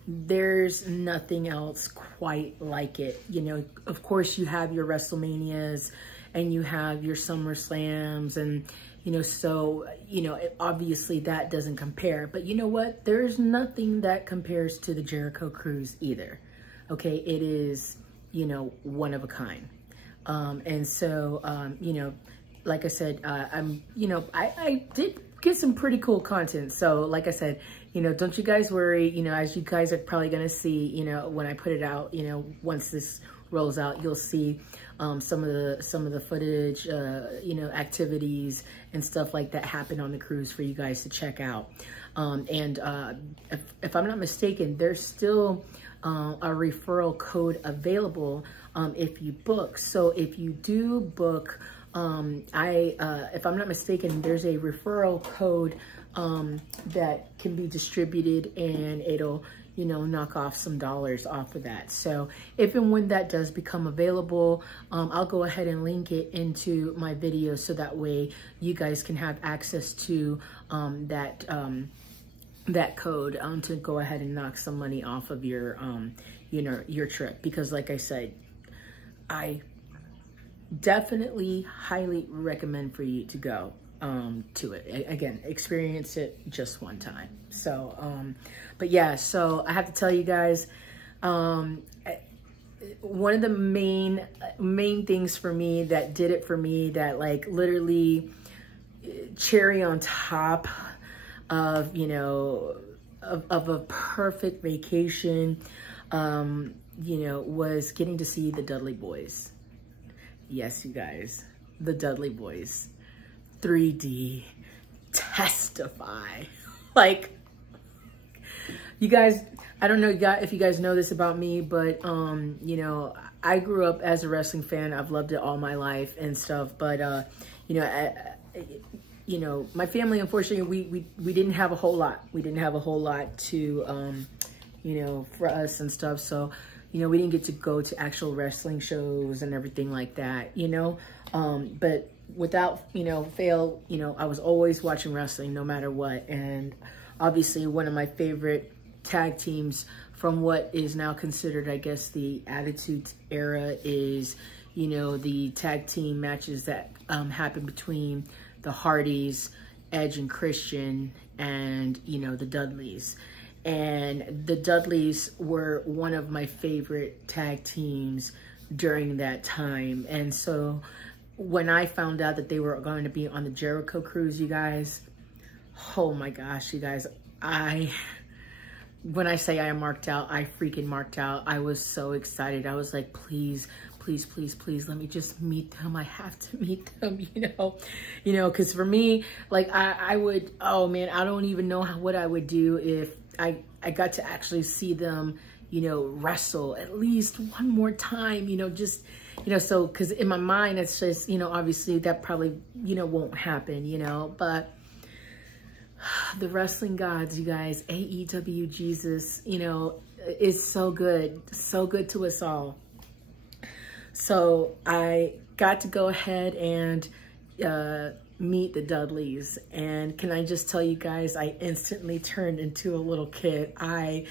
there's nothing else quite like it. You know, of course you have your WrestleManias and you have your SummerSlams, and, you know, so, you know, obviously that doesn't compare, but you know what? There's nothing that compares to the Jericho Cruise either. Okay. It is, you know, one of a kind. And so, you know, like I said, I'm, you know, I did get some pretty cool content. So like I said, you know, don't you guys worry, you know, as you guys are probably going to see, you know, when I put it out, you know, once this rolls out, you'll see some of the footage, you know, activities and stuff like that happen on the cruise for you guys to check out. And if I'm not mistaken, there's still a referral code available if you book. So if you do book, if I'm not mistaken, there's a referral code that can be distributed, and it'll, you know, knock off some dollars off of that. So if and when that does become available, I'll go ahead and link it into my video, so that way you guys can have access to that code to go ahead and knock some money off of your, you know, your trip. Because like I said, I definitely highly recommend for you to go to it. Again, experience it just one time. So, but yeah, so I have to tell you guys, one of the main things for me that did it for me, that like literally cherry on top of, you know, of a perfect vacation, you know, was getting to see the Dudley Boys. Yes, you guys, the Dudley Boys, 3D, testify. Like, you guys, I don't know if you guys know this about me, but, you know, I grew up as a wrestling fan. I've loved it all my life and stuff. But, you know, my family, unfortunately, we didn't have a whole lot. We didn't have a whole lot to, you know, for us and stuff. So, you know, we didn't get to go to actual wrestling shows and everything like that, you know. But without, you know, fail, you know, I was always watching wrestling no matter what. And obviously one of my favorite tag teams from what is now considered, I guess, the Attitude Era is, you know, the tag team matches that happened between the Hardys, Edge and Christian, and, you know, the Dudleys. And the Dudleys were one of my favorite tag teams during that time. And so when I found out that they were going to be on the Jericho Cruise, you guys, oh my gosh, you guys, when I say I marked out, I freaking marked out. I was so excited. I was like, please, please, please, please, let me just meet them. I have to meet them, you know, because for me, like I would, oh man, I don't even know what I would do if I got to actually see them, you know, wrestle at least one more time, you know, just, you know, so, because in my mind, it's just, you know, obviously that probably, you know, won't happen, you know, but the wrestling gods, you guys, AEW Jesus, you know, is so good to us all. So I got to go ahead and meet the Dudleys, and can I just tell you guys, I instantly turned into a little kid. I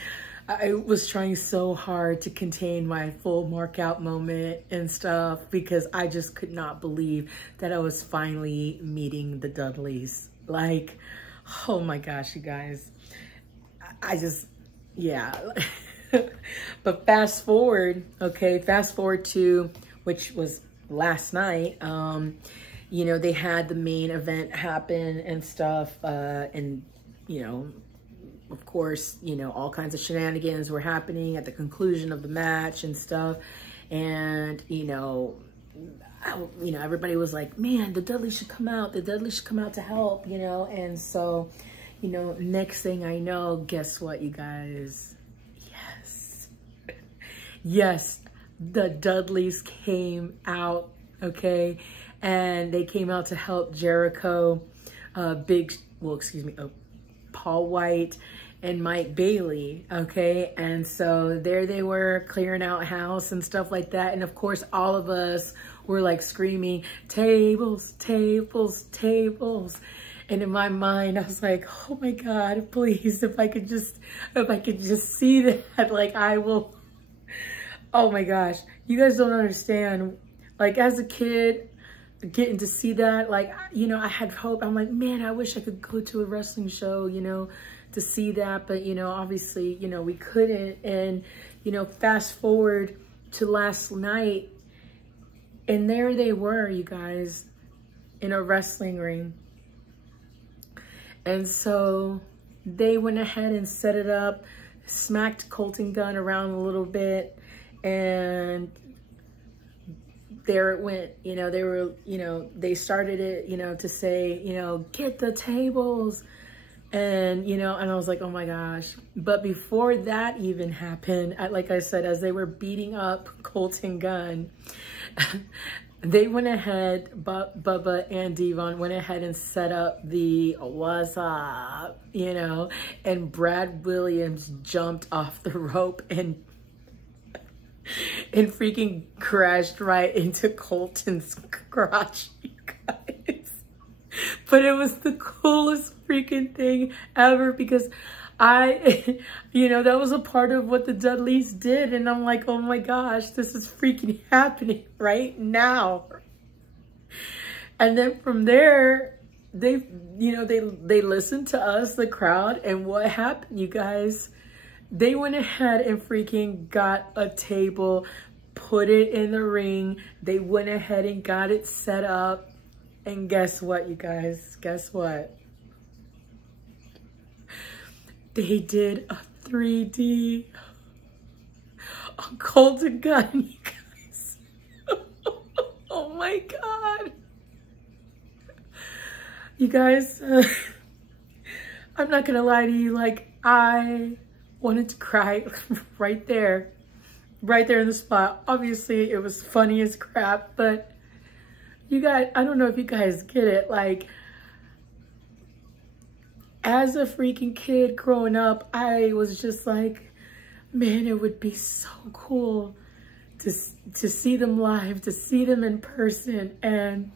was trying so hard to contain my full mark out moment and stuff because I just could not believe that I was finally meeting the Dudleys. Like, oh my gosh, you guys, I just, yeah. But fast forward, okay, fast forward to, which was last night, you know, they had the main event happen and stuff, and, you know, of course, you know, all kinds of shenanigans were happening at the conclusion of the match and stuff. And, you know, everybody was like, man, the Dudleys should come out. The Dudleys should come out to help, you know. And so, you know, next thing I know, guess what, you guys? Yes. Yes, the Dudleys came out, okay? And they came out to help Jericho, Paul White and Mike Bailey, okay? And so there they were clearing out house and stuff like that. And of course, all of us were like screaming, tables, tables, tables. And in my mind, I was like, oh my God, please, if I could just see that, like I will, oh my gosh. You guys don't understand. Like as a kid, getting to see that, like, you know, I had hope. I'm like, man, I wish I could go to a wrestling show, you know, to see that. But, you know, obviously, you know, we couldn't. And, you know, fast forward to last night, and there they were, you guys, in a wrestling ring. And so they went ahead and set it up, smacked Colton Gunn around a little bit, and there it went. You know, they were, you know, they started it, you know, to say, you know, get the tables. And, you know, and I was like, oh my gosh. But before that even happened, like I said, as they were beating up Colton Gunn, they went ahead, Bubba and Devon went ahead and set up the what's up, you know, and Brad Williams jumped off the rope and freaking crashed right into Colton's crotch, you guys. But it was the coolest freaking thing ever because you know, that was a part of what the Dudleys did. And I'm like, oh my gosh, this is freaking happening right now. And then from there, they, you know, they listened to us, the crowd, and what happened, you guys? They went ahead and freaking got a table, put it in the ring. They went ahead and got it set up. And guess what, you guys? Guess what? They did a 3D on Colton Gunn, you guys. Oh my God. You guys, I'm not gonna lie to you, like I wanted to cry right there in the spot. Obviously it was funny as crap, but you guys, I don't know if you guys get it. Like as a freaking kid growing up, I was just like, man, it would be so cool to see them live, to see them in person. And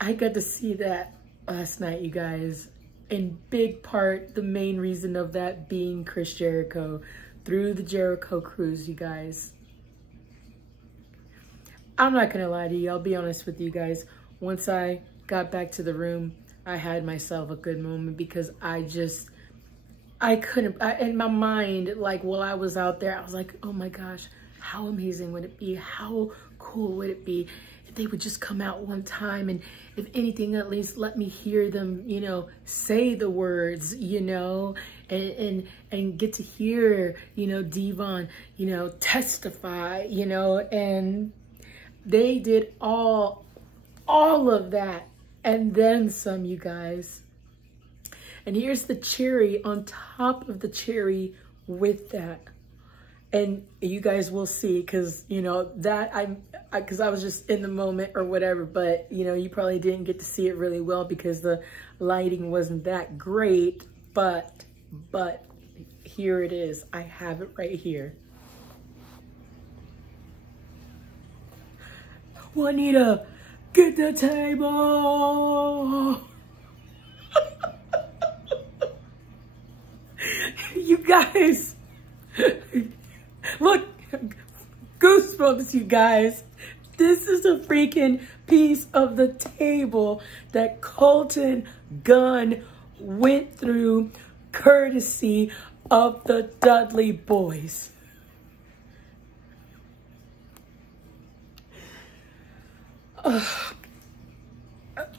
I got to see that last night, you guys. In big part, the main reason of that being Chris Jericho through the Jericho Cruise, you guys. I'm not gonna lie to you, I'll be honest with you guys. Once I got back to the room, I had myself a good moment because I couldn't, in my mind, like while I was out there, I was like, oh my gosh, how amazing would it be? How cool would it be they would just come out one time, and if anything, at least let me hear them, you know, say the words, you know, and get to hear, you know, Devon, you know, testify, you know, and they did all of that and then some, you guys. And here's the cherry on top of the cherry with that. And you guys will see, because, you know, that because I was just in the moment or whatever, but, you know, you probably didn't get to see it really well because the lighting wasn't that great, but here it is. I have it right here. Juanita, get the table. You guys, look, goosebumps, you guys. This is a freaking piece of the table that Colton Gunn went through courtesy of the Dudley Boys.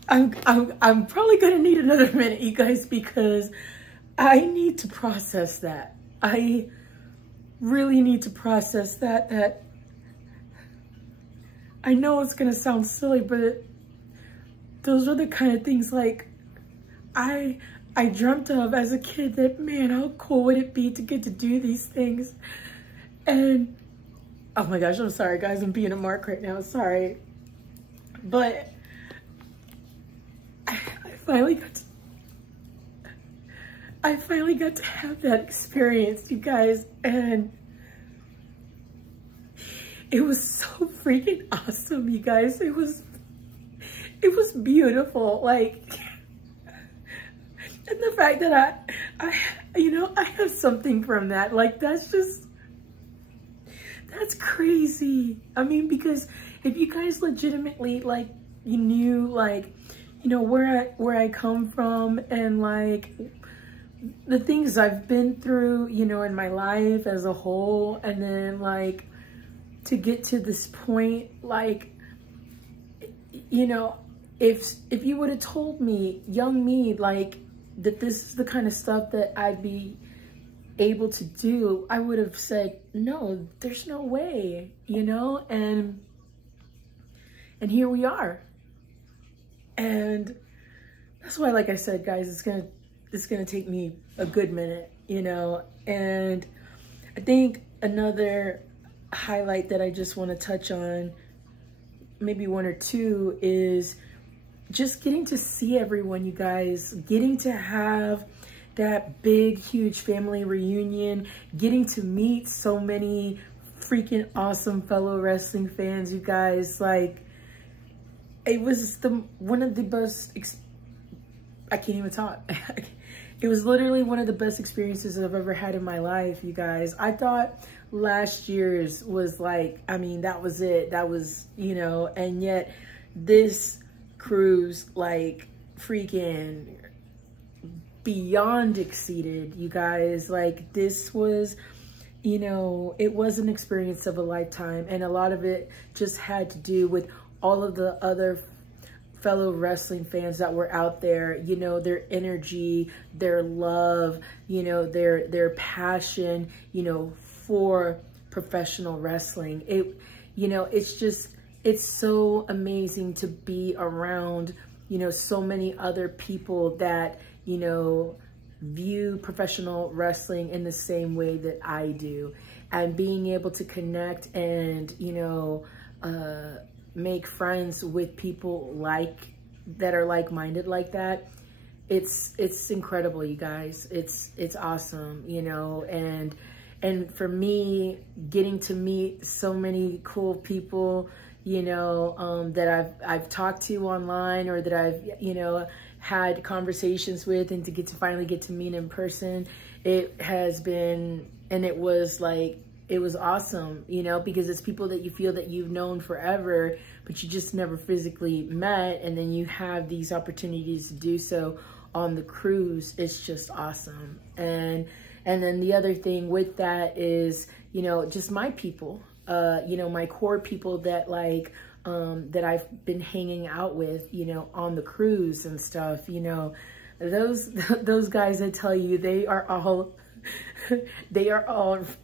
I'm probably gonna need another minute, you guys, because I need to process that. I really need to process that I know it's gonna sound silly, but those are the kind of things like I dreamt of as a kid, that, man, how cool would it be to get to do these things? And oh my gosh, I'm sorry guys, I'm being a mark right now, sorry. But I finally got to have that experience, you guys, and it was so freaking awesome, you guys. It was beautiful, like, and the fact that I you know, I have something from that, like, that's crazy. I mean, because if you guys legitimately, like, you knew, like, you know, where I come from, and like the things I've been through, you know, in my life as a whole, and then like to get to this point, like, you know, if you would have told me, young me, like, that this is the kind of stuff that I'd be able to do, I would have said, no, there's no way, you know, and here we are. And that's why, like I said, guys, it's gonna take me a good minute, you know. And I think another highlight that I just want to touch on, maybe one or two, is just getting to see everyone, you guys, getting to have that big, huge family reunion, getting to meet so many freaking awesome fellow wrestling fans, you guys. Like, it was one of the best, I can't even talk. It was literally one of the best experiences I've ever had in my life, you guys. I thought last year's was like, I mean, that was it. That was, you know, and yet this cruise, like, freaking beyond exceeded, you guys. Like, this was, you know, it was an experience of a lifetime, and a lot of it just had to do with all of the other fellow wrestling fans that were out there, you know, their energy, their love, you know, their passion, you know, for professional wrestling. It, you know, it's so amazing to be around, you know, so many other people that, you know, view professional wrestling in the same way that I do, and being able to connect and, you know, make friends with people that are like-minded like that. It's incredible, you guys. It's awesome, you know. And for me, getting to meet so many cool people, you know, that I've talked to online, or that I've, you know, had conversations with, and to finally get to meet in person, it has been, and it was like, it was awesome, you know, because it's people that you feel that you've known forever, but you just never physically met, and then you have these opportunities to do so on the cruise. It's just awesome. And then the other thing with that is, you know, just my people, you know, my core people that, like, that I've been hanging out with, you know, on the cruise and stuff, you know, those guys, I tell you, they are all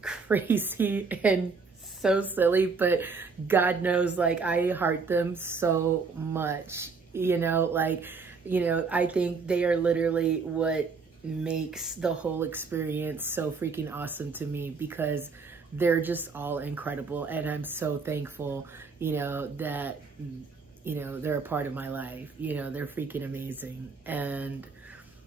crazy and so silly, but God knows, like, I heart them so much, you know, like, you know, I think they are literally what makes the whole experience so freaking awesome to me, because they're just all incredible. And I'm so thankful, you know, that, you know, they're a part of my life. You know, they're freaking amazing. And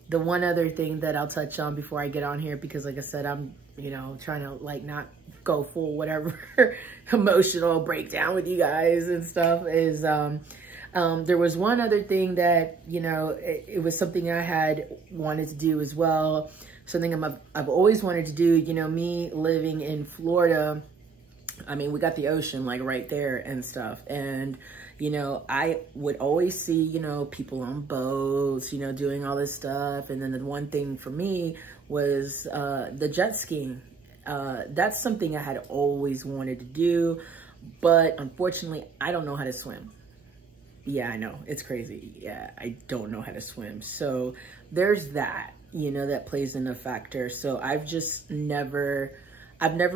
the one other thing that I'll touch on before I get on here, because like I said, I'm, you know, trying to like not go full whatever emotional breakdown with you guys and stuff, is there was one other thing that, you know, it was something I had wanted to do as well. Something I've always wanted to do. You know, me living in Florida, I mean, we got the ocean like right there and stuff. And, you know, I would always see, you know, people on boats, you know, doing all this stuff. And then the one thing for me was the jet skiing. That's something I had always wanted to do, but unfortunately, I don't know how to swim. Yeah, I know, it's crazy. Yeah, I don't know how to swim. So there's that, you know, that plays in a factor. So I've never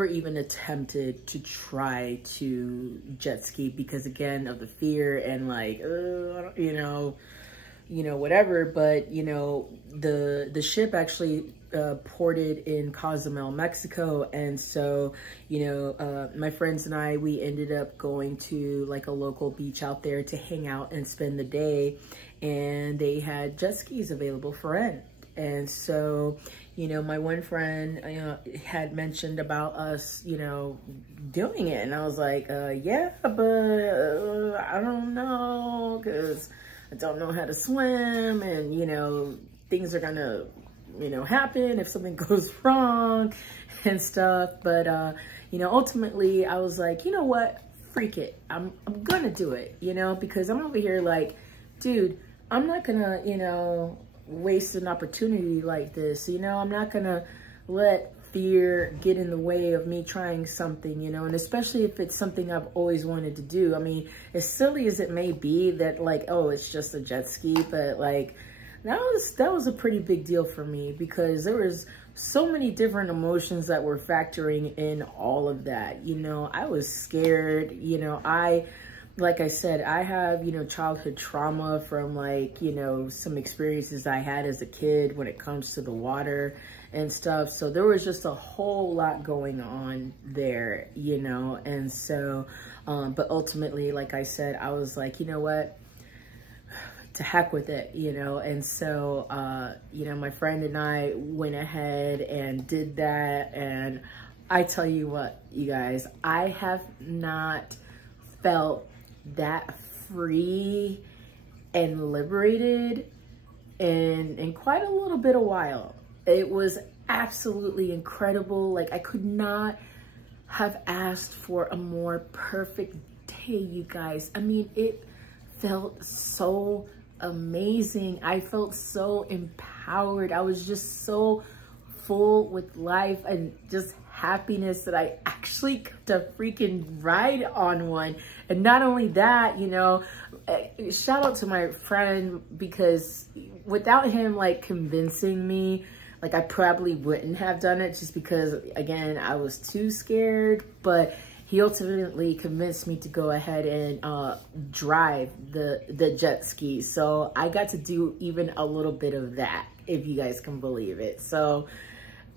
even attempted to try to jet ski because, again, of the fear and like, you know, whatever. But, you know, the ship actually ported in Cozumel, Mexico. And so, you know, my friends and I, we ended up going to like a local beach out there to hang out and spend the day. And they had jet skis available for rent. And so, you know, my one friend, you know, had mentioned about us, you know, doing it. And I was like, yeah, but I don't know, because I don't know how to swim. And, you know, things are going to, you know, happen if something goes wrong and stuff. But, you know, ultimately I was like, you know what, freak it. I'm going to do it, you know, because I'm over here like, dude, I'm not going to, you know, waste an opportunity like this. You know, I'm not gonna let fear get in the way of me trying something, you know, and especially if it's something I've always wanted to do. I mean, as silly as it may be that like, oh, it's just a jet ski, but like that was a pretty big deal for me, because there was so many different emotions that were factoring in all of that. You know, I was scared, you know, like I said, I have, you know, childhood trauma from like, you know, some experiences I had as a kid when it comes to the water and stuff. So there was just a whole lot going on there, you know. And so, but ultimately, like I said, I was like, you know what, to heck with it, you know. And so, you know, my friend and I went ahead and did that. And I tell you what, you guys, I have not felt that free and liberated in quite a little bit of while. It was absolutely incredible. Like, I could not have asked for a more perfect day, you guys. I mean, it felt so amazing. I felt so empowered. I was just so full with life and just happiness that I actually got to freaking ride on one. And not only that, you know, shout out to my friend, because without him like convincing me, like I probably wouldn't have done it, just because, again, I was too scared. But he ultimately convinced me to go ahead and drive the jet ski. So I got to do even a little bit of that, if you guys can believe it. So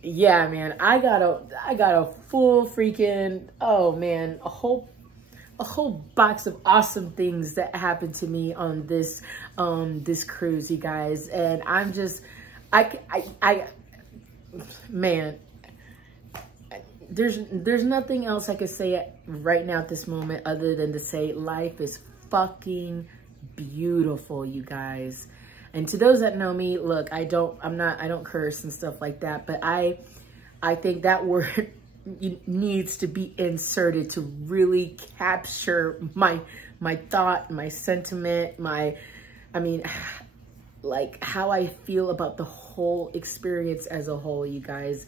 yeah, man, I got a full freaking, oh man, a whole box of awesome things that happened to me on this this cruise, you guys. And I'm just, man, there's nothing else I could say right now at this moment other than to say life is fucking beautiful, you guys. And to those that know me, look, I don't curse and stuff like that, but I think that word needs to be inserted to really capture my thought, my sentiment, I mean, like how I feel about the whole experience as a whole, you guys.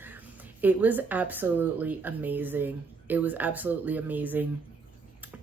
It was absolutely amazing. It was absolutely amazing.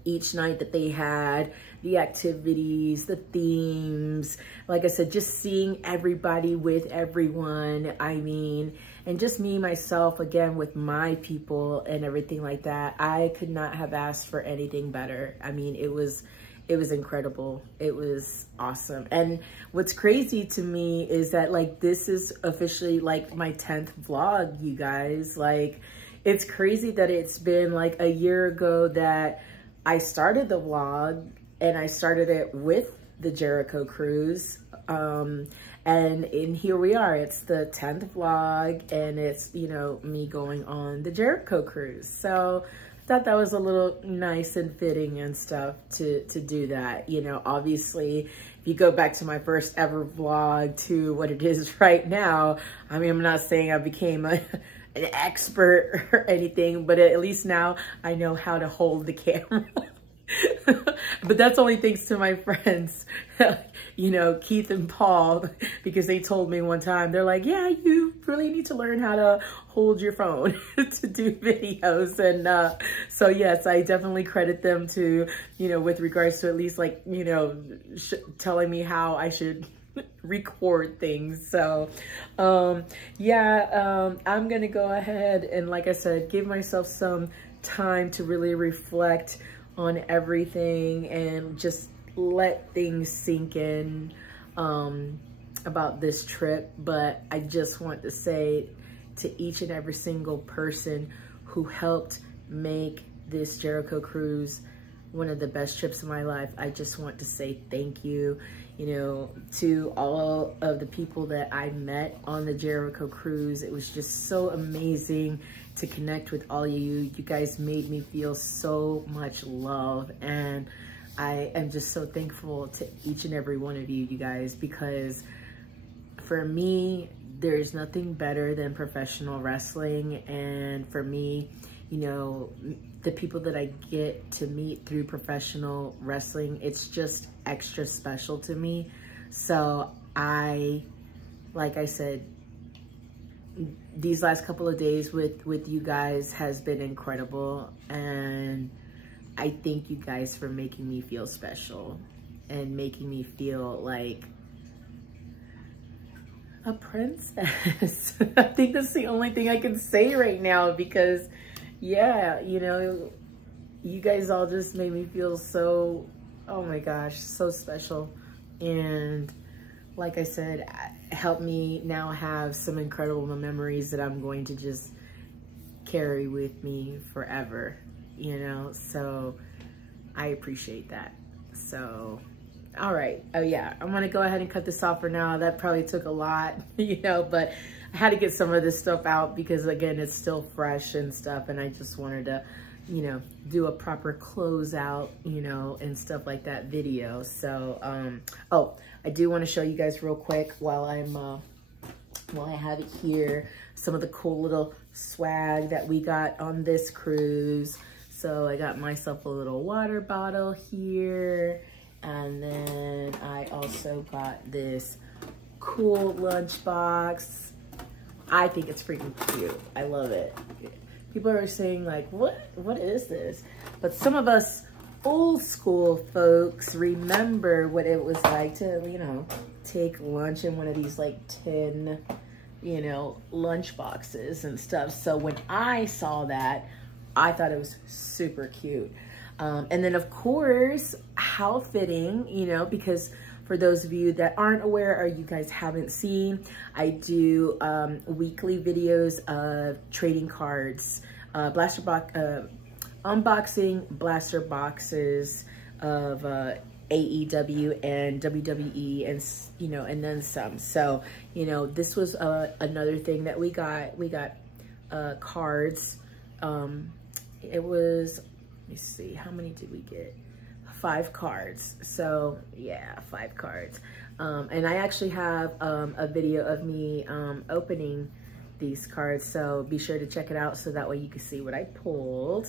each night that they had, the activities, the themes, like I said, just seeing everybody with everyone, I mean, and just me, myself, again, with my people and everything like that. I could not have asked for anything better. I mean, it was incredible. It was awesome. And what's crazy to me is that, like, this is officially like my 10th vlog, you guys. Like, it's crazy that it's been like a year ago that I started the vlog, and I started it with the Jericho Cruise. And here we are, it's the 10th vlog, and it's, you know, me going on the Jericho Cruise. So I thought that was a little nice and fitting and stuff to do that. You know, obviously, if you go back to my first ever vlog to what it is right now, I mean, I'm not saying I became an expert or anything, but at least now I know how to hold the camera. But that's only thanks to my friends, you know, Keith and Paul, because they told me one time, they're like, yeah, you really need to learn how to hold your phone to do videos. And so yes, I definitely credit them to, you know, with regards to at least, like, you know, telling me how I should record things. So yeah, I'm gonna go ahead and, like I said, give myself some time to really reflect on everything and just let things sink in about this trip. But I just want to say to each and every single person who helped make this Jericho Cruise one of the best trips of my life, I just want to say thank you. You know, to all of the people that I met on the Jericho Cruise. It was just so amazing to connect with all of you. You guys made me feel so much love, and I am just so thankful to each and every one of you guys, because for me, there's nothing better than professional wrestling. And for me, you know, the people that I get to meet through professional wrestling, it's just extra special to me. So like I said, these last couple of days with you guys has been incredible. And I thank you guys for making me feel special and making me feel like a princess. I think that's the only thing I can say right now, because yeah, you know, you guys all just made me feel so, oh my gosh, so special. And like I said, helped me now have some incredible memories that I'm going to just carry with me forever, you know? So I appreciate that. So, all right. Oh yeah, I'm gonna go ahead and cut this off for now. That probably took a lot, you know, but I had to get some of this stuff out because, again, it's still fresh and stuff, and I just wanted to, you know, do a proper closeout, you know, and stuff like that video. So, oh, I do want to show you guys real quick while I have it here, some of the cool little swag that we got on this cruise. So I got myself a little water bottle here, and then I also got this cool lunchbox. I think it's freaking cute. I love it. People are saying, like, what is this? But some of us old school folks remember what it was like to, you know, take lunch in one of these like tin, you know, lunch boxes and stuff. So when I saw that, I thought it was super cute. And then of course, how fitting, you know, because for those of you that aren't aware or you guys haven't seen, I do weekly videos of trading cards, blaster box, unboxing blaster boxes of AEW and WWE, and you know, and then some. So, you know, this was another thing that we got. We got cards. It was, let me see, how many did we get? 5 cards. So yeah, 5 cards. And I actually have a video of me opening these cards, so be sure to check it out so that way you can see what I pulled.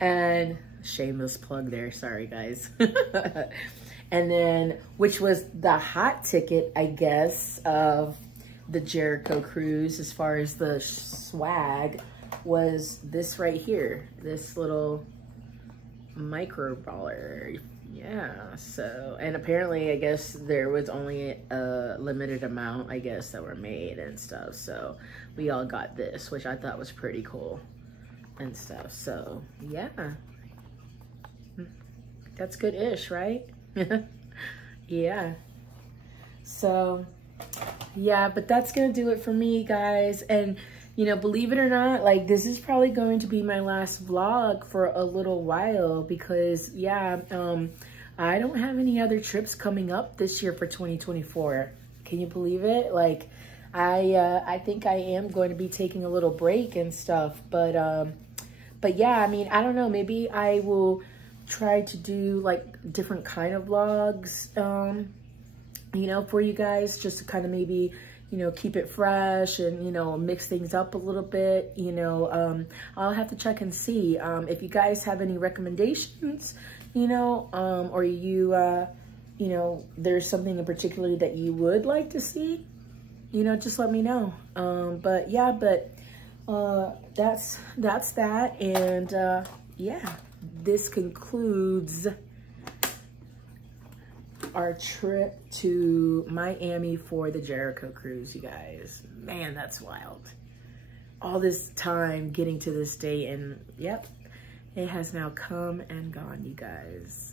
And shameless plug there, sorry guys. And then, which was the hot ticket, I guess, of the Jericho Cruise as far as the swag, was this right here, this little micro brawler. Yeah, so, and apparently I guess there was only a limited amount, I guess, that were made and stuff. So we all got this, which I thought was pretty cool and stuff. So yeah, that's good-ish, right? Yeah. So yeah, but that's gonna do it for me, guys. And you know, believe it or not, like, this is probably going to be my last vlog for a little while because, yeah, I don't have any other trips coming up this year for 2024. Can you believe it? Like, I think I am going to be taking a little break and stuff. But yeah, I mean, I don't know. Maybe I will try to do, like, different kind of vlogs, you know, for you guys, just to kind of maybe, you know, keep it fresh and, you know, mix things up a little bit, you know. I'll have to check and see. If you guys have any recommendations, you know, or you know, there's something in particular that you would like to see, you know, just let me know. But yeah, that's that. And yeah, this concludes our trip to Miami for the Jericho Cruise, you guys. Man, that's wild. All this time getting to this day, and yep, it has now come and gone, you guys.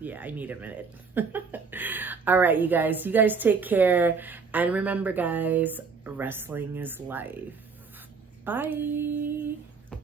Yeah, I need a minute. All right, you guys take care. And remember, guys, wrestling is life. Bye.